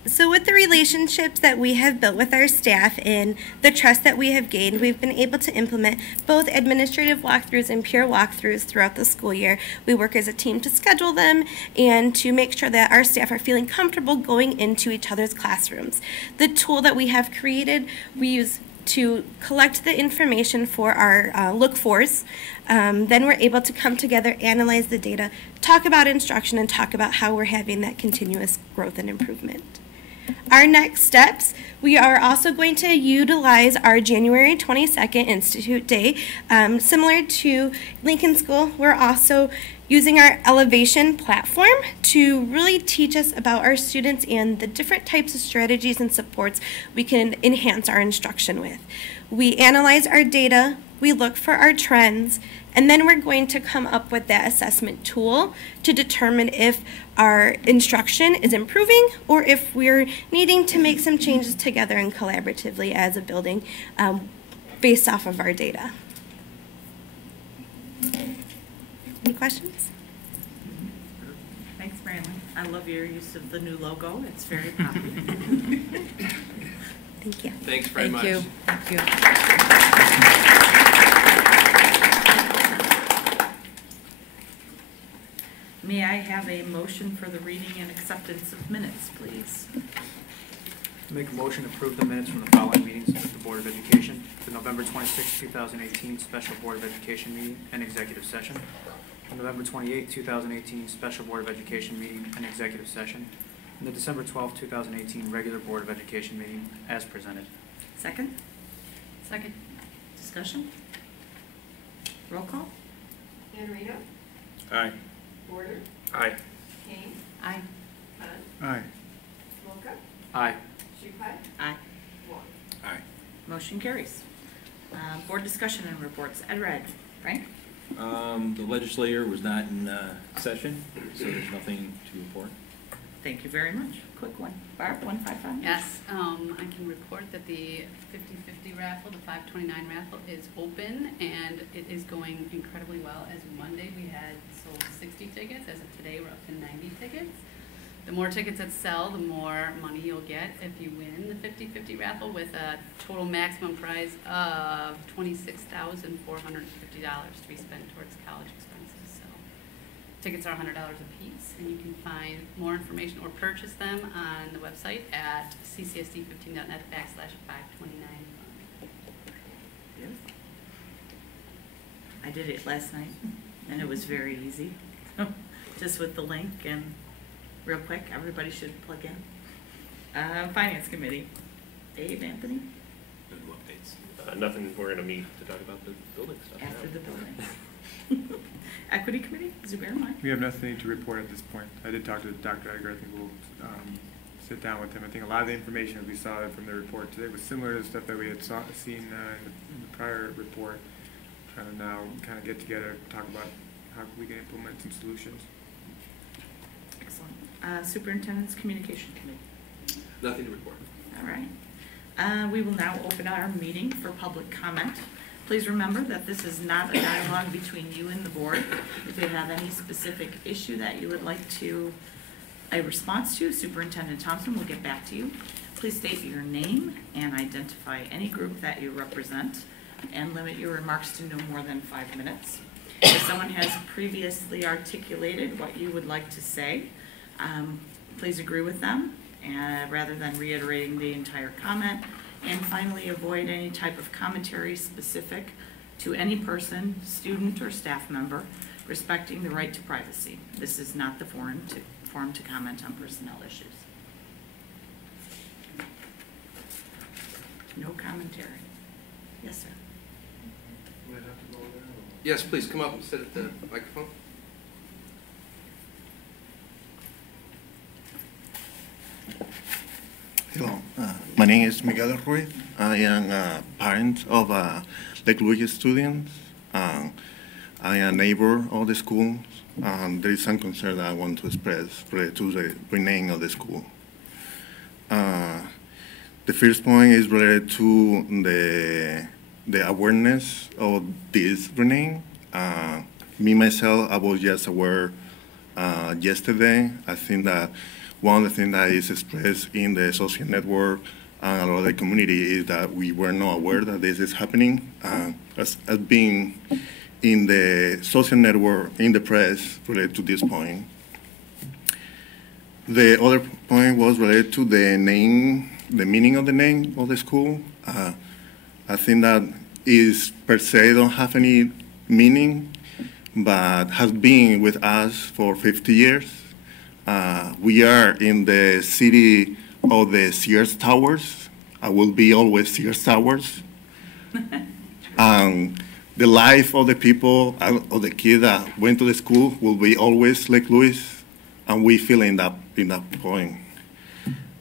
So with the relationships that we have built with our staff and the trust that we have gained, we've been able to implement both administrative walkthroughs and peer walkthroughs throughout the school year. We work as a team to schedule them and to make sure that our staff are feeling comfortable going into each other's classrooms. The tool that we have created, we use to collect the information for our look-fors. Then we're able to come together, analyze the data, talk about instruction, and talk about how we're having that continuous growth and improvement. Our next steps, we are also going to utilize our January 22nd Institute Day. Similar to Lincoln School, we're also using our Elevation platform to really teach us about our students and the different types of strategies and supports we can enhance our instruction with. We analyze our data, we look for our trends, and then we're going to come up with that assessment tool to determine if our instruction is improving or if we're needing to make some changes together and collaboratively as a building based off of our data. Any questions? Thanks, Marilyn. I love your use of the new logo. It's very poppy. Thank you. Thanks very much. Thank you. Thank you. May I have a motion for the reading and acceptance of minutes, please? Make a motion to approve the minutes from the following meetings of the board. Board of Education, the November 26, 2018 Special Board of Education meeting and executive session, the November 28, 2018 Special Board of Education meeting and executive session, and the December 12, 2018 regular Board of Education meeting as presented. Second? Second. Discussion? Roll call? Iannarino. Aye. Porter. Aye. Kane. Aye. Hunt. Aye. Smolka. Aye. Shupai. Aye. Wong. Aye. Motion carries. Board discussion and reports. Ed Red. Frank? The legislature was not in session, so there's nothing to report. Thank you very much. Quick one. Barb, 155. Yes, I can report that the 50/50 raffle, the 529 raffle, is open, and it is going incredibly well. As of Monday, we had sold 60 tickets. As of today, we're up to 90 tickets. The more tickets that sell, the more money you'll get if you win the 50/50 raffle, with a total maximum prize of $26,450 to be spent towards college expenses. So tickets are $100 a piece, and you can find more information or purchase them on the website at ccsd15.net/529. I did it last night, and it was very easy. Just with the link, and real quick, everybody should plug in. Finance Committee. Dave, Anthony? No new updates. Nothing, we're gonna meet to talk about the building stuff. After now. the building. Equity Committee, Zubair, Mike? We have nothing to report at this point. I did talk to Dr. Edgar. I think we'll sit down with him. I think a lot of the information that we saw from the report today was similar to the stuff that we had seen in the prior report. Trying to now kind of get together, talk about how we can implement some solutions. Excellent. Superintendent's Communication Committee. Nothing to report. All right. We will now open our meeting for public comment. Please remember that this is not a dialogue between you and the board. If you have any specific issue that you would like a response to, Superintendent Thompson will get back to you. Please state your name and identify any group that you represent, and limit your remarks to no more than 5 minutes. If someone has previously articulated what you would like to say, please agree with them, rather than reiterating the entire comment. And finally, avoid any type of commentary specific to any person, student, or staff member, respecting the right to privacy. This is not the forum to comment on personnel issues. No commentary. Yes, sir. Yes, please, come up and sit at the microphone. Hello, my name is Miguel Ruiz. I am a parent of Lake Louise students. I am a neighbor of the school. There is some concern that I want to express related to the renaming of the school. The first point is related to the awareness of this rename. Me, myself, I was just aware yesterday. I think that one of the things that is expressed in the social network and a lot of the community is that we were not aware that this is happening. As being in the social network, in the press, related to this point. The other point was related to the name, the meaning of the name of the school. I think that is per se don't have any meaning, but has been with us for 50 years. We are in the city of the Sears Towers. I will be always Sears Towers. The life of the people, of the kids that went to the school will be always Lake Louise, and we feel in that point.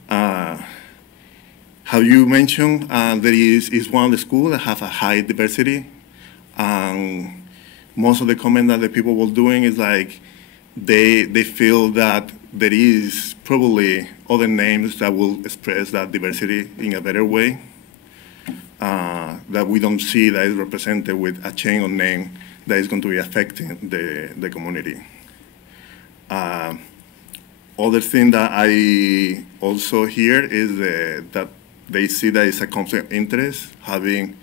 How you mentioned, there is one of the schools that have a high diversity. Most of the comment that the people were doing is like they feel that there is probably other names that will express that diversity in a better way. That we don't see that is represented with a chain of name that is going to be affecting the community. Other thing that I also hear is that they see that it's a conflict of interest, having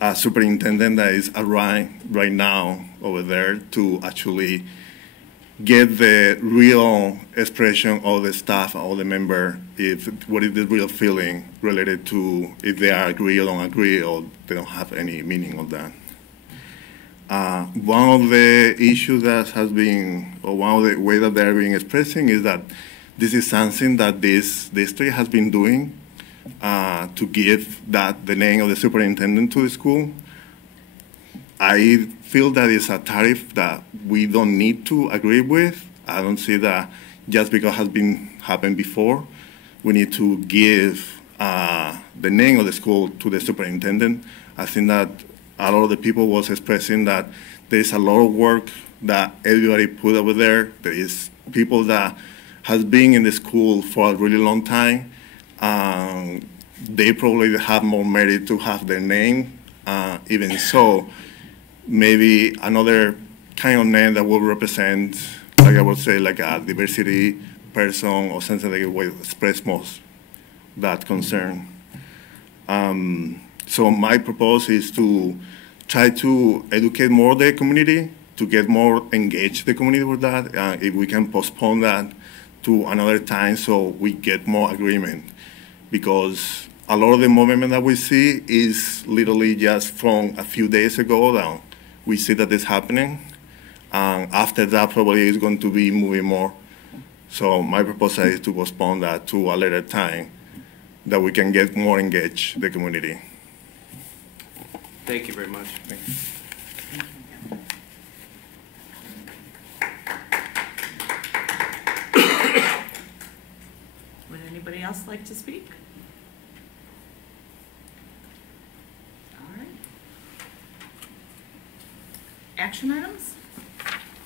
a superintendent that is around right now over there to actually get the real expression of the staff or the member, what is the real feeling related to if they are agree or don't agree or they don't have any meaning of that. One of the issues that has been, or one of the ways that they're being expressing is that this is something that this district has been doing to give the name of the superintendent to the school. I feel that it's a tariff that we don't need to agree with. I don't see that just because it has been happened before, we need to give the name of the school to the superintendent. I think that a lot of the people was expressing that there is a lot of work that everybody put over there. There is people that has been in the school for a really long time. They probably have more merit to have their name. Even so, maybe another kind of name that will represent, like I would say, like a diversity person or something that will express most that concern. So my proposal is to try to educate more the community, to get more engaged the community with that. If we can postpone that to another time so we get more agreement. Because a lot of the movement that we see is literally just from a few days ago that we see that it's happening. After that, probably it's going to be moving more. So my proposal is to postpone that to a later time that we can get more engaged the community. Thank you very much. Thank you. Would anybody else like to speak? All right. Action items?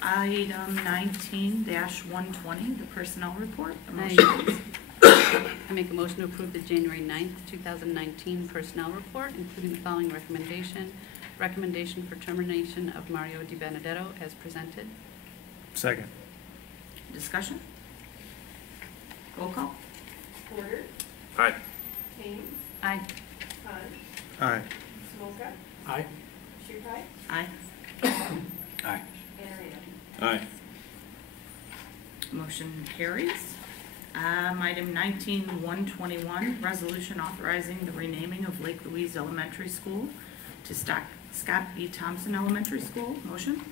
Item 19-120, the personnel report. A motion, please. I make a motion to approve the January 9th, 2019 personnel report, including the following recommendation. Recommendation for termination of Mario Di Benedetto as presented. Second. Discussion? Roll call? Porter. Aye. Kane. Aye. Hunt. Aye. Smoka. Aye. Shupai. Aye. Aye. And Rita. Aye. Motion carries. Item 19-121, resolution authorizing the renaming of Lake Louise Elementary School to Scott B. Thompson Elementary School. Motion?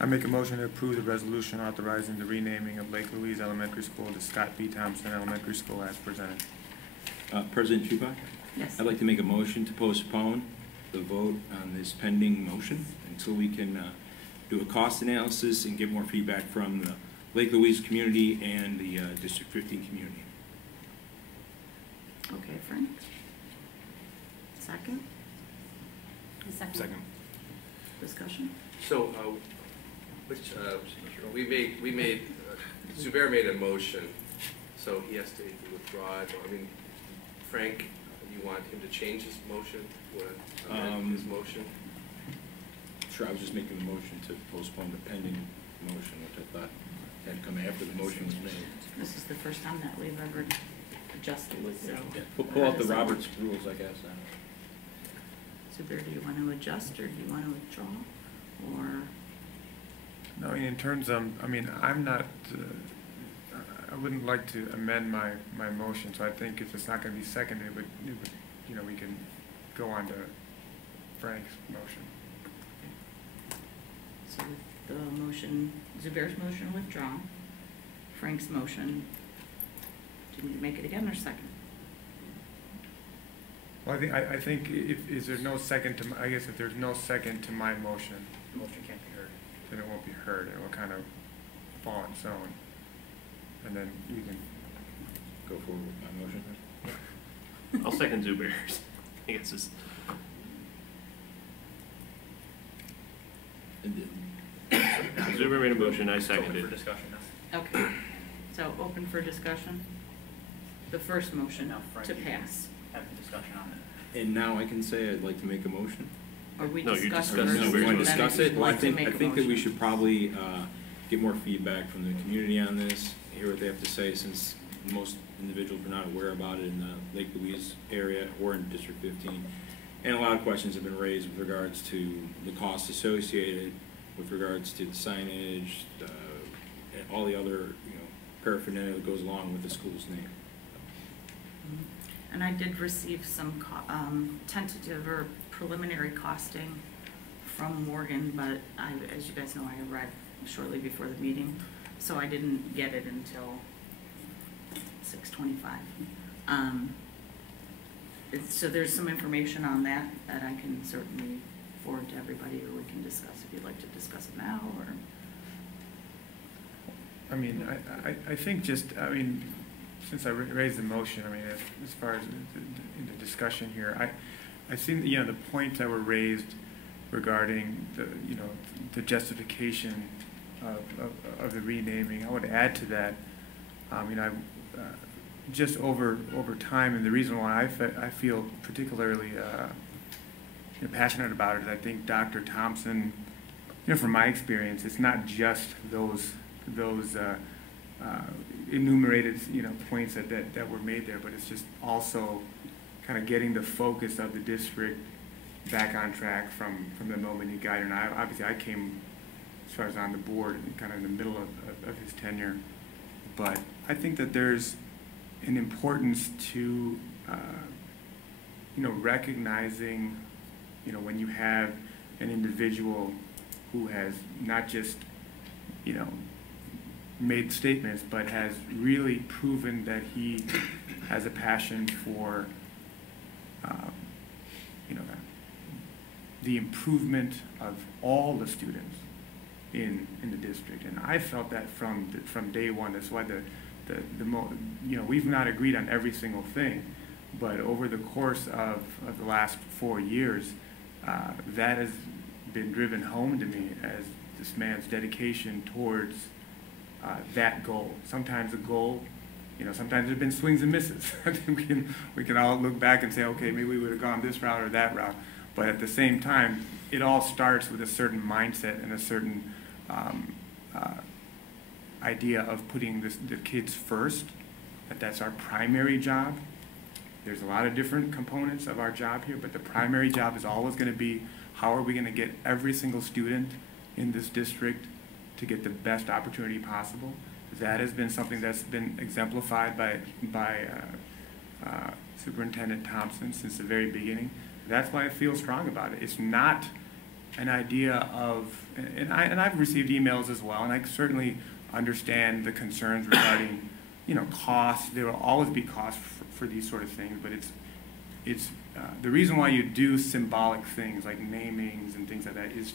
I make a motion to approve the resolution authorizing the renaming of Lake Louise Elementary School to Scott B. Thompson Elementary School as presented. President Shupai? Yes. I'd like to make a motion to postpone the vote on this pending motion until we can do a cost analysis and get more feedback from the Lake Louise community and the District 15 community. Okay, Frank. Second? Second. Discussion? So, we made, Zubair made a motion, so he has to withdraw it. I mean, Frank, you want him to change his motion, amend his motion? Sure, I was just making the motion to postpone the pending motion, which I thought had come after the motion was made. This is the first time that we've ever adjusted, so. Yeah, pull out the Roberts rules, I guess. Zubair, do you want to adjust or do you want to withdraw? Or? No, in terms of, I mean, I'm not, I wouldn't like to amend my motion, so I think if it's not going to be seconded, it would, you know, we can go on to Frank's motion. So the motion, Zubair's motion withdrawn, Frank's motion, do you need to make it again or second? Well, I think is there no second to, I guess if there's no second to my motion, the motion can't be heard. Then it won't be heard. It will kind of fall on its own. And then you can go forward with my motion. I'll second Zubair's. I guess it's. Zubair made a motion, I seconded. Okay, so open for discussion. The first motion to pass. Have the discussion on it. And now I can say I'd like to make a motion. Or we No, you discuss discussed first. No, we want to then discuss if it. you'd Well, I like to think make a that we motion. should probably get more feedback from the community on this, hear what they have to say, since most individuals are not aware about it in the Lake Louise area or in District 15. And a lot of questions have been raised with regards to the costs associated with regards to the signage, and all the other, paraphernalia that goes along with the school's name. And I did receive some tentative or preliminary costing from Morgan, but as you guys know, I arrived shortly before the meeting, so I didn't get it until 6:25. So there's some information on that I can certainly forward to everybody, or we can discuss if you'd like to discuss it now, or. I mean, I think since I raised the motion, as far as the discussion here, I think, the points that were raised regarding the justification of the renaming, I would add to that. Just over time, and the reason why I feel particularly passionate about it is I think Dr. Thompson, from my experience, it's not just those enumerated points that were made there, but it's just also kind of getting the focus of the district back on track from the moment he got here. And obviously I came, as far as on the board, kind of in the middle of his tenure, but I think that there's an importance to recognizing when you have an individual who has not just made statements, but has really proven that he has a passion for the improvement of all the students in the district. And I felt that from day one. That's why we've not agreed on every single thing, but over the course of the last 4 years, that has been driven home to me as this man's dedication towards that goal. Sometimes a goal, sometimes there's been swings and misses. I think we can all look back and say, okay, maybe we would have gone this route or that route. But at the same time, it all starts with a certain mindset and a certain idea of putting the kids first, that's our primary job. There's a lot of different components of our job here, but the primary job is always going to be, how are we going to get every single student in this district to get the best opportunity possible? That has been something that's been exemplified by Superintendent Thompson since the very beginning. That's why I feel strong about it. It's not an idea of, and I've received emails as well, and I certainly understand the concerns regarding, costs. There will always be costs for these sort of things, but it's the reason why you do symbolic things like namings and things like that is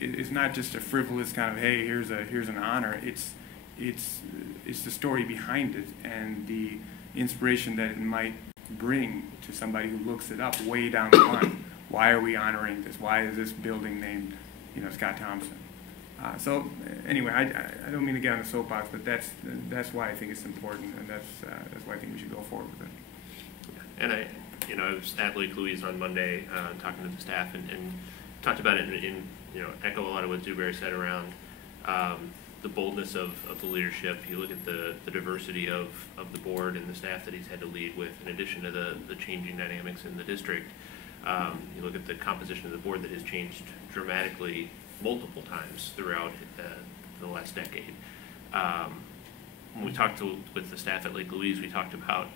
it's not just a frivolous kind of, hey, here's an honor. It's the story behind it and the inspiration that it might bring to somebody who looks it up way down the line. Why are we honoring this? Why is this building named, Scott Thompson? So anyway, I don't mean to get on the soapbox, but that's why I think it's important, and that's why I think we should go forward with it. And I was at Lake Louise on Monday talking to the staff and talked about it in echo a lot of what Zubair said around the boldness of the leadership. You look at the diversity of the board and the staff that he's had to lead with, in addition to the changing dynamics in the district. You look at the composition of the board that has changed dramatically multiple times throughout the last decade. When we talked with the staff at Lake Louise, we talked about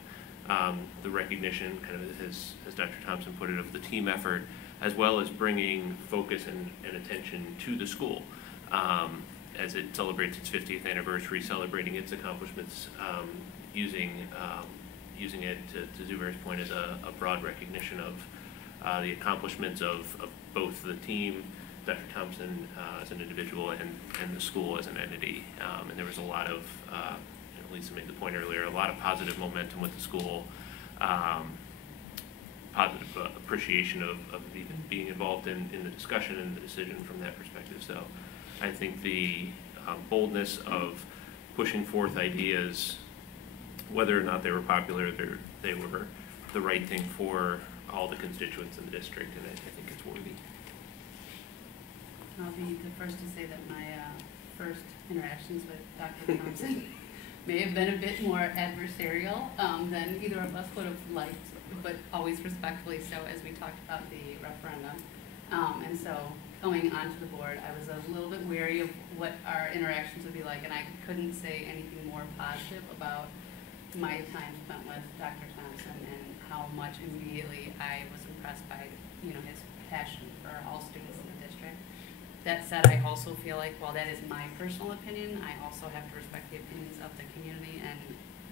the recognition, kind of as Dr. Thompson put it, of the team effort, as well as bringing focus and attention to the school as it celebrates its 50th anniversary, celebrating its accomplishments, using it, to Zubair's point, as a broad recognition of the accomplishments of both the team, Dr. Thompson as an individual, and the school as an entity. And there was a lot of, Lisa made the point earlier, a lot of positive momentum with the school, positive appreciation of even being involved in the discussion and the decision from that perspective. So I think the boldness of pushing forth ideas, whether or not they were popular, they were the right thing for all the constituents in the district, and I think it's worthy. I'll be the first to say that my first interactions with Dr. Thompson may have been a bit more adversarial than either of us would have liked, but always respectfully so, as we talked about the referendum. And so going onto the board, I was a little bit wary of what our interactions would be like, and I couldn't say anything more positive about my time spent with Dr. Thompson and how much immediately I was impressed by, you know, his passion for all students in the district. That said, I also feel like, while that is my personal opinion, I also have to respect the opinions of the community, and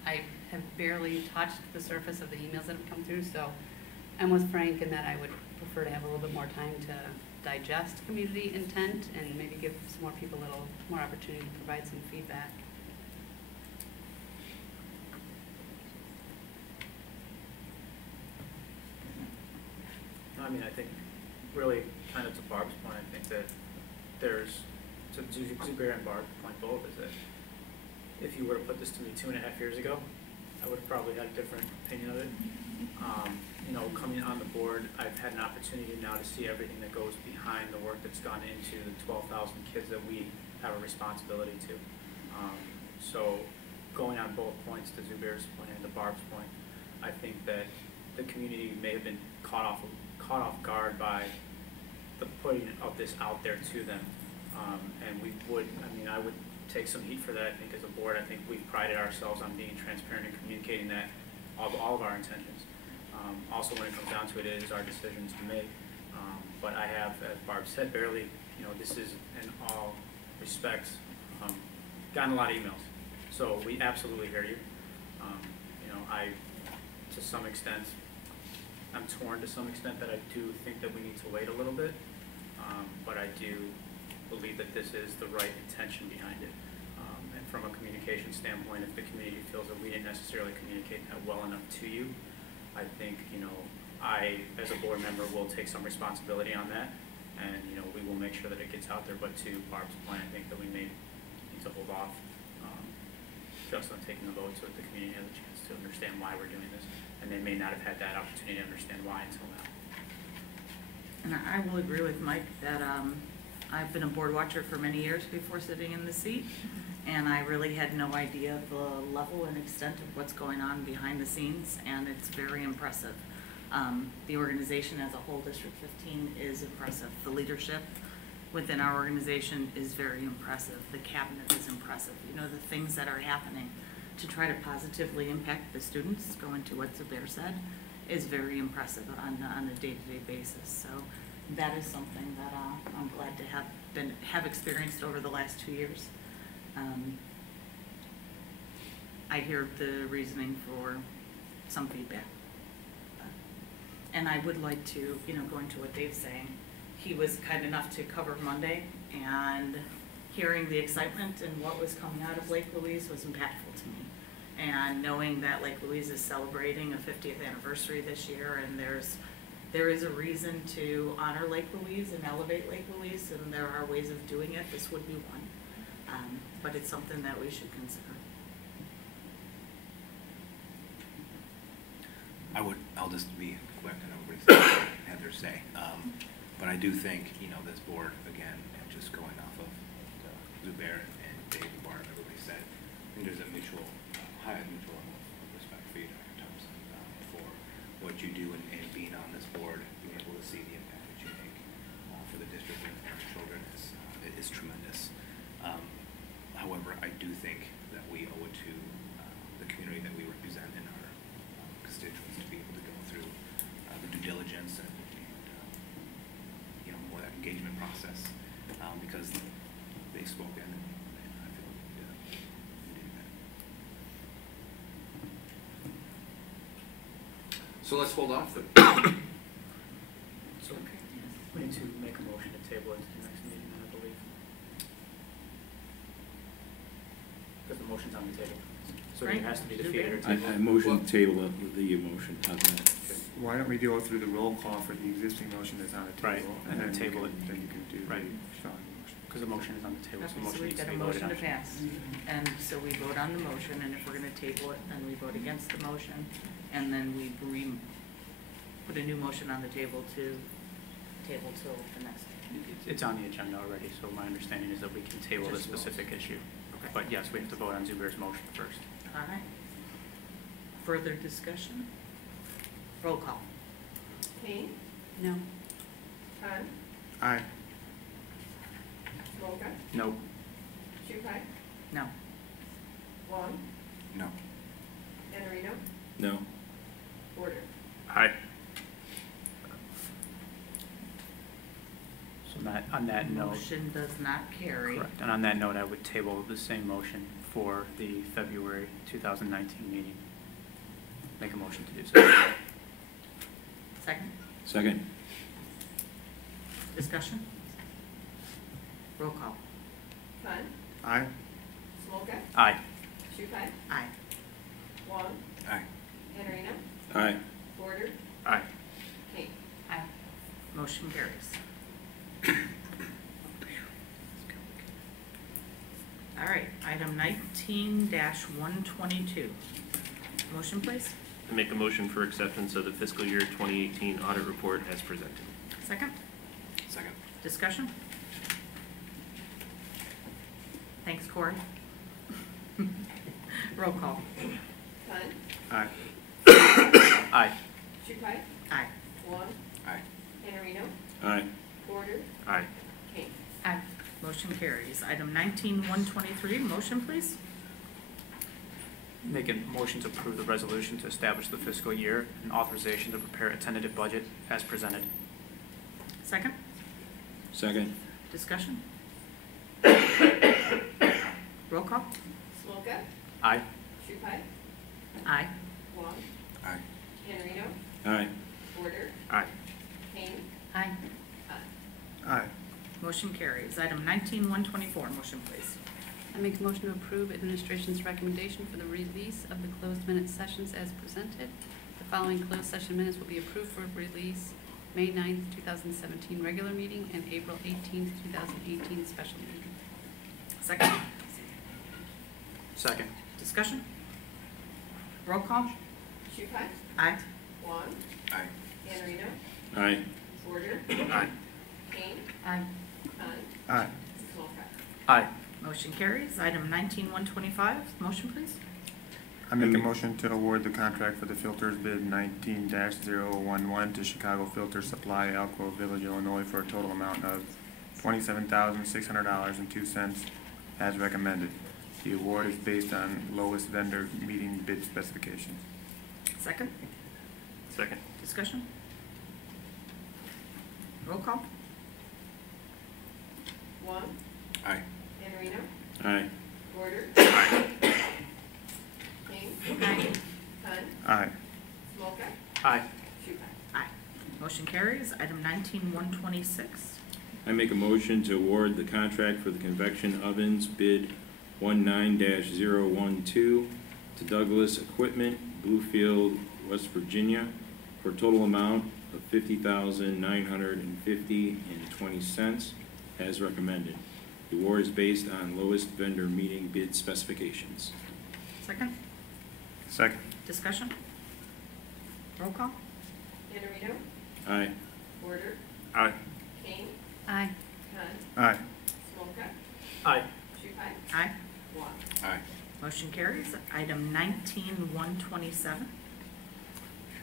I have barely touched the surface of the emails that have come through, so I'm with Frank in that I would prefer to have a little bit more time to digest community intent and maybe give some more people a little more opportunity to provide some feedback. I mean, I think really kind of to Barb's point, I think that there's, to Zubair and Barb's point both, is that if you were to put this to me 2.5 years ago, I would have probably had a different opinion of it. You know, coming on the board, I've had an opportunity now to see everything that goes behind the work that's gone into the 12,000 kids that we have a responsibility to. So going on both points, to Zubair's point and to Barb's point, I think that the community may have been caught off guard by the putting of this out there to them. And we would, I mean, I would take some heat for that. I think as a board, I think we've prided ourselves on being transparent and communicating that all of our intentions. Also, when it comes down to it, it is our decisions to make. But I have, as Barb said, barely, you know, this is in all respects, gotten a lot of emails. So we absolutely hear you. You know, to some extent, I'm torn to some extent that I do think that we need to wait a little bit. But I do believe that this is the right intention behind it. And from a communication standpoint, if the community feels that we didn't necessarily communicate that well enough to you, I think, you know, I, as a board member, will take some responsibility on that, and, you know, we will make sure that it gets out there. But to Barb's point, I think that we may need to hold off just on taking the vote so that the community has a chance to understand why we're doing this, and they may not have had that opportunity to understand why until now. And I will agree with Mike that I've been a board watcher for many years before sitting in the seat, and I really had no idea the level and extent of what's going on behind the scenes, and it's very impressive. The organization as a whole, District 15, is impressive. The leadership within our organization is very impressive. The cabinet is impressive. You know, the things that are happening to try to positively impact the students, going to what Zubair said, is very impressive on a day-to-day basis. So that is something that I'm glad to have experienced over the last 2 years. I hear the reasoning for some feedback. And I would like to, you know, going to what Dave's saying, he was kind enough to cover Monday, and hearing the excitement and what was coming out of Lake Louise was impactful to me. And knowing that Lake Louise is celebrating a 50th anniversary this year, and there is a reason to honor Lake Louise and elevate Lake Louise, and there are ways of doing it. This would be one. But it's something that we should consider. I'll just be quick, I know everybody's had their say. But I do think, you know, this board, again, and just going off of Zubair and Dave and Barb, everybody said, I think there's a high mutual level of respect for you, Dr. Thompson, for what you do and being on this board, being able to see the impact that you make for the district and our children is tremendous. However, I do think that we owe it to the community that we represent and our constituents to be able to go through the due diligence and you know, more that engagement process because they've spoken and I feel like we did that. So let's hold off the. So we need to make a motion to table it to the next meeting, I believe. Because the motion's on the table. So it has to be defeated or tabled. I motion to table the motion. Why don't we go through the roll call for the existing motion that's on the table? Right, and then table it. Then you can do right. the strong motion. Because the motion is on the table, so the Okay, so motion we've needs to got be a voted motion on. to pass, and so we vote on the motion, and if we're gonna table it, then we vote against the motion, and then we put a new motion on the table to table till the next meeting. It's on the agenda already, so my understanding is that we can table this specific issue. Okay. But yes, we have to vote on Zubair's motion first. All right. Further discussion? Roll call. Kane, No. Khan, Aye. Smoka, No. Shuhei, No. Wong, No. Iannarino, No. Porter. Aye. So on that note. Motion does not carry. Correct. And on that note, I would table the same motion for the February 2019 meeting. Make a motion to do so. Second. Second. Discussion? Roll call. Khan, Aye. Smoka, Aye. Shuhei, Aye. Wong, Aye. Iannarino, Aye. Porter, Aye. Kane. Aye. Motion carries. All right, item 19-122. Motion, please. I make a motion for acceptance of the fiscal year 2018 audit report as presented. Second. Second. Discussion? Thanks, Corey. Roll call. Khan, Aye. Aye. Shuhei, Aye. Wong, Aye. Iannarino, Aye. Porter, Aye. Kane. Aye. Motion carries. Item 19-123. Motion, please. Make a motion to approve the resolution to establish the fiscal year and authorization to prepare a tentative budget as presented. Second. Second. Discussion? Roll call. Smoka, Aye. Shuhei, Aye. Wong, Aye. Iannarino, Aye. Porter, Aye. Kane, Aye. Khan. Aye. Motion carries. Item 19-124. Motion, please. I make a motion to approve administration's recommendation for the release of the closed minute sessions as presented. The following closed session minutes will be approved for release: May 9th, 2017 regular meeting and April 18th, 2018 special meeting. Second. Second. Discussion? Roll call. Shuhei, Aye. Wong, Aye. Iannarino, Aye. Porter, Aye. Kane, Aye. Khan, Aye. Smoka. Aye. Motion carries. Item 19-125. Motion, please. I make a motion to award the contract for the filters bid 19-011 to Chicago Filter Supply, Elko Village, Illinois, for a total amount of $27,600.02 as recommended. The award is based on lowest vendor meeting bid specifications. Second. Second. Discussion? Roll call. Wong, Aye. Iannarino, Aye. Porter, Aye. Kane, Aye. Khan, Aye. Smoka, Aye. Shuhei. Aye. Motion carries. Item 19-126. I make a motion to award the contract for the convection ovens bid 19-012 to Douglas Equipment, Bluefield, West Virginia, for a total amount of $50,950.20 as recommended. The award is based on lowest vendor meeting bid specifications. Second. Second. Discussion? Roll call. Iannarino, Aye. Porter, Aye. Kane, Aye. Khan, Aye. Smoka, Aye. Shuhei, Aye. Wong. Aye. Motion carries. Item 19-127.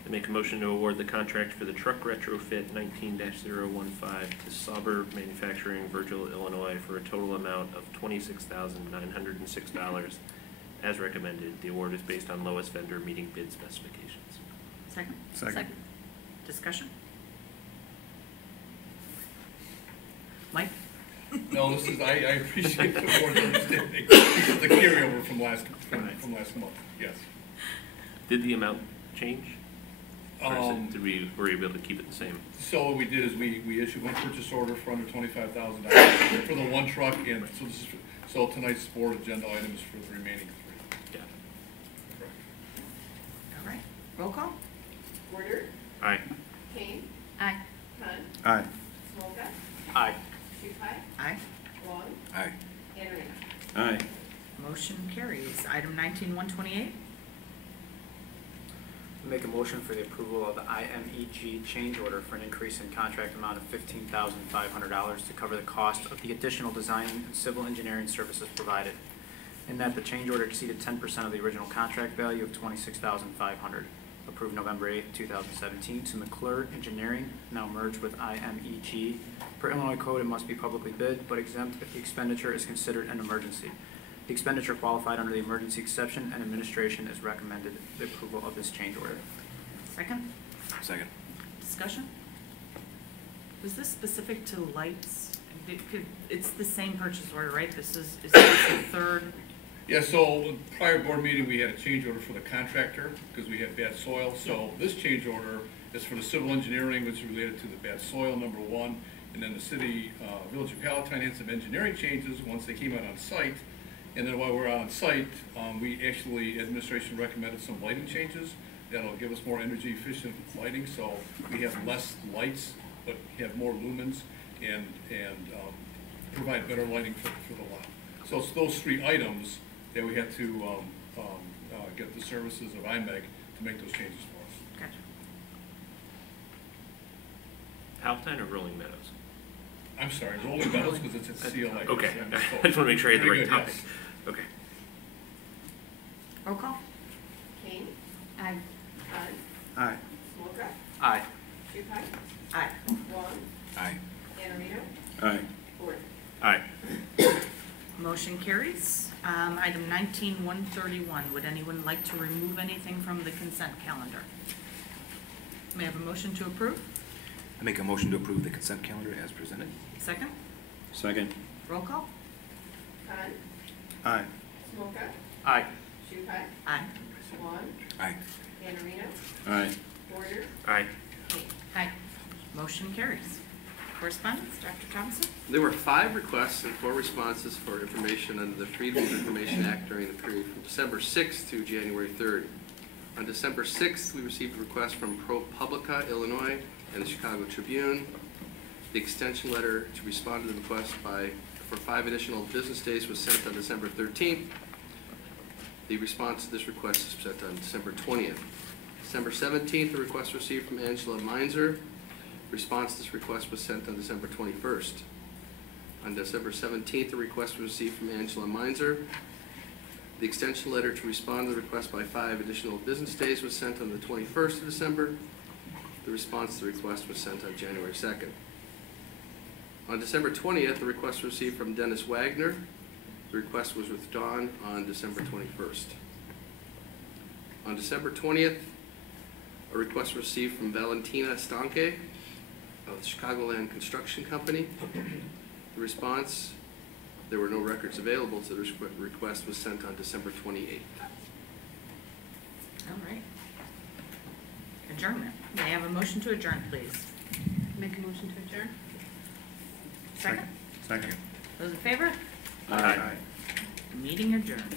I make a motion to award the contract for the truck retrofit 19-015 to Sauber Manufacturing, Virgil, Illinois, for a total amount of $26,906 as recommended. The award is based on lowest vendor meeting bid specifications. Second. Second. Discussion? Mike? No, this is, I appreciate the board's understanding. This is the carryover from last month, yes. Did the amount change? Or is it- were you able to keep it the same? So what we did is we issued one purchase order for under $25,000 for the one truck, and so this is, so tonight's board agenda items for the remaining three. Yeah. All right. Roll call. Porter, Aye. Kane, Aye. Khan, Aye. Smoka, Aye. Shuhei, Aye. Wong, Aye. Iannarino. Aye. Motion carries. Item 19-128. Make a motion for the approval of the IMEG change order for an increase in contract amount of $15,500 to cover the cost of the additional design and civil engineering services provided, and that the change order exceeded 10% of the original contract value of $26,500. approved November 8, 2017, to McClure Engineering, now merged with IMEG. Per Illinois code, it must be publicly bid, but exempt if the expenditure is considered an emergency. The expenditure qualified under the emergency exception, and administration is recommended the approval of this change order. Second? Second. Discussion? Was this specific to lights? It's the same purchase order, right? Is this the third? Yeah, so prior board meeting, we had a change order for the contractor because we had bad soil. So this change order is for the civil engineering, which is related to the bad soil, number one. And then the city, Village of Palatine had some engineering changes once they came out on site. And then while we're on site, we actually, administration recommended some lighting changes that'll give us more energy efficient lighting. So we have less lights, but have more lumens and provide better lighting for the lot. So it's those three items that we had to get the services of IMEG to make those changes for us. Gotcha. Palatine or Rolling Meadows? I'm sorry, Rolling Meadows because it's at CLA. Okay, I just want to make sure I had the Very right good, topic. yes. Okay. Roll call? Kane. Aye. Hunt. Aye. Smoker. Aye. Shuhei. Aye. Wong. Aye. Iannarino. Aye. Ford. Aye. Motion carries. Item 19-131, would anyone like to remove anything from the consent calendar? May I have a motion to approve? I make a motion to approve the consent calendar as presented. Second? Second. Roll call? Hunt. Aye. Smoker. Aye. Shuhei. Aye. Wong. Aye. Iannarino. Aye. Porter. Aye. Aye. Motion carries. Correspondence, Dr. Thompson? There were 5 requests and 4 responses for information under the Freedom of Information Act during the period from December 6th to January 3rd. On December 6th, we received a request from ProPublica, Illinois, and the Chicago Tribune. The extension letter to respond to the request for 5 additional business days was sent on December 13th. The response to this request is sent on December 20th. December 17th, the request received from Angela Meinzer. Response to this request was sent on December 21st. On December 17th, the request was received from Angela Meinzer. The extension letter to respond to the request by 5 additional business days was sent on the 21st of December. The response to the request was sent on January 2nd. On December 20th, the request was received from Dennis Wagner. The request was withdrawn on December 21st. On December 20th, a request was received from Valentina Stanke of the Chicagoland Construction Company. The response, there were no records available, so the request was sent on December 28th. All right. Adjournment. May I have a motion to adjourn, please? Make a motion to adjourn? Second? Second. Those in favor? Aye. Meeting adjourned.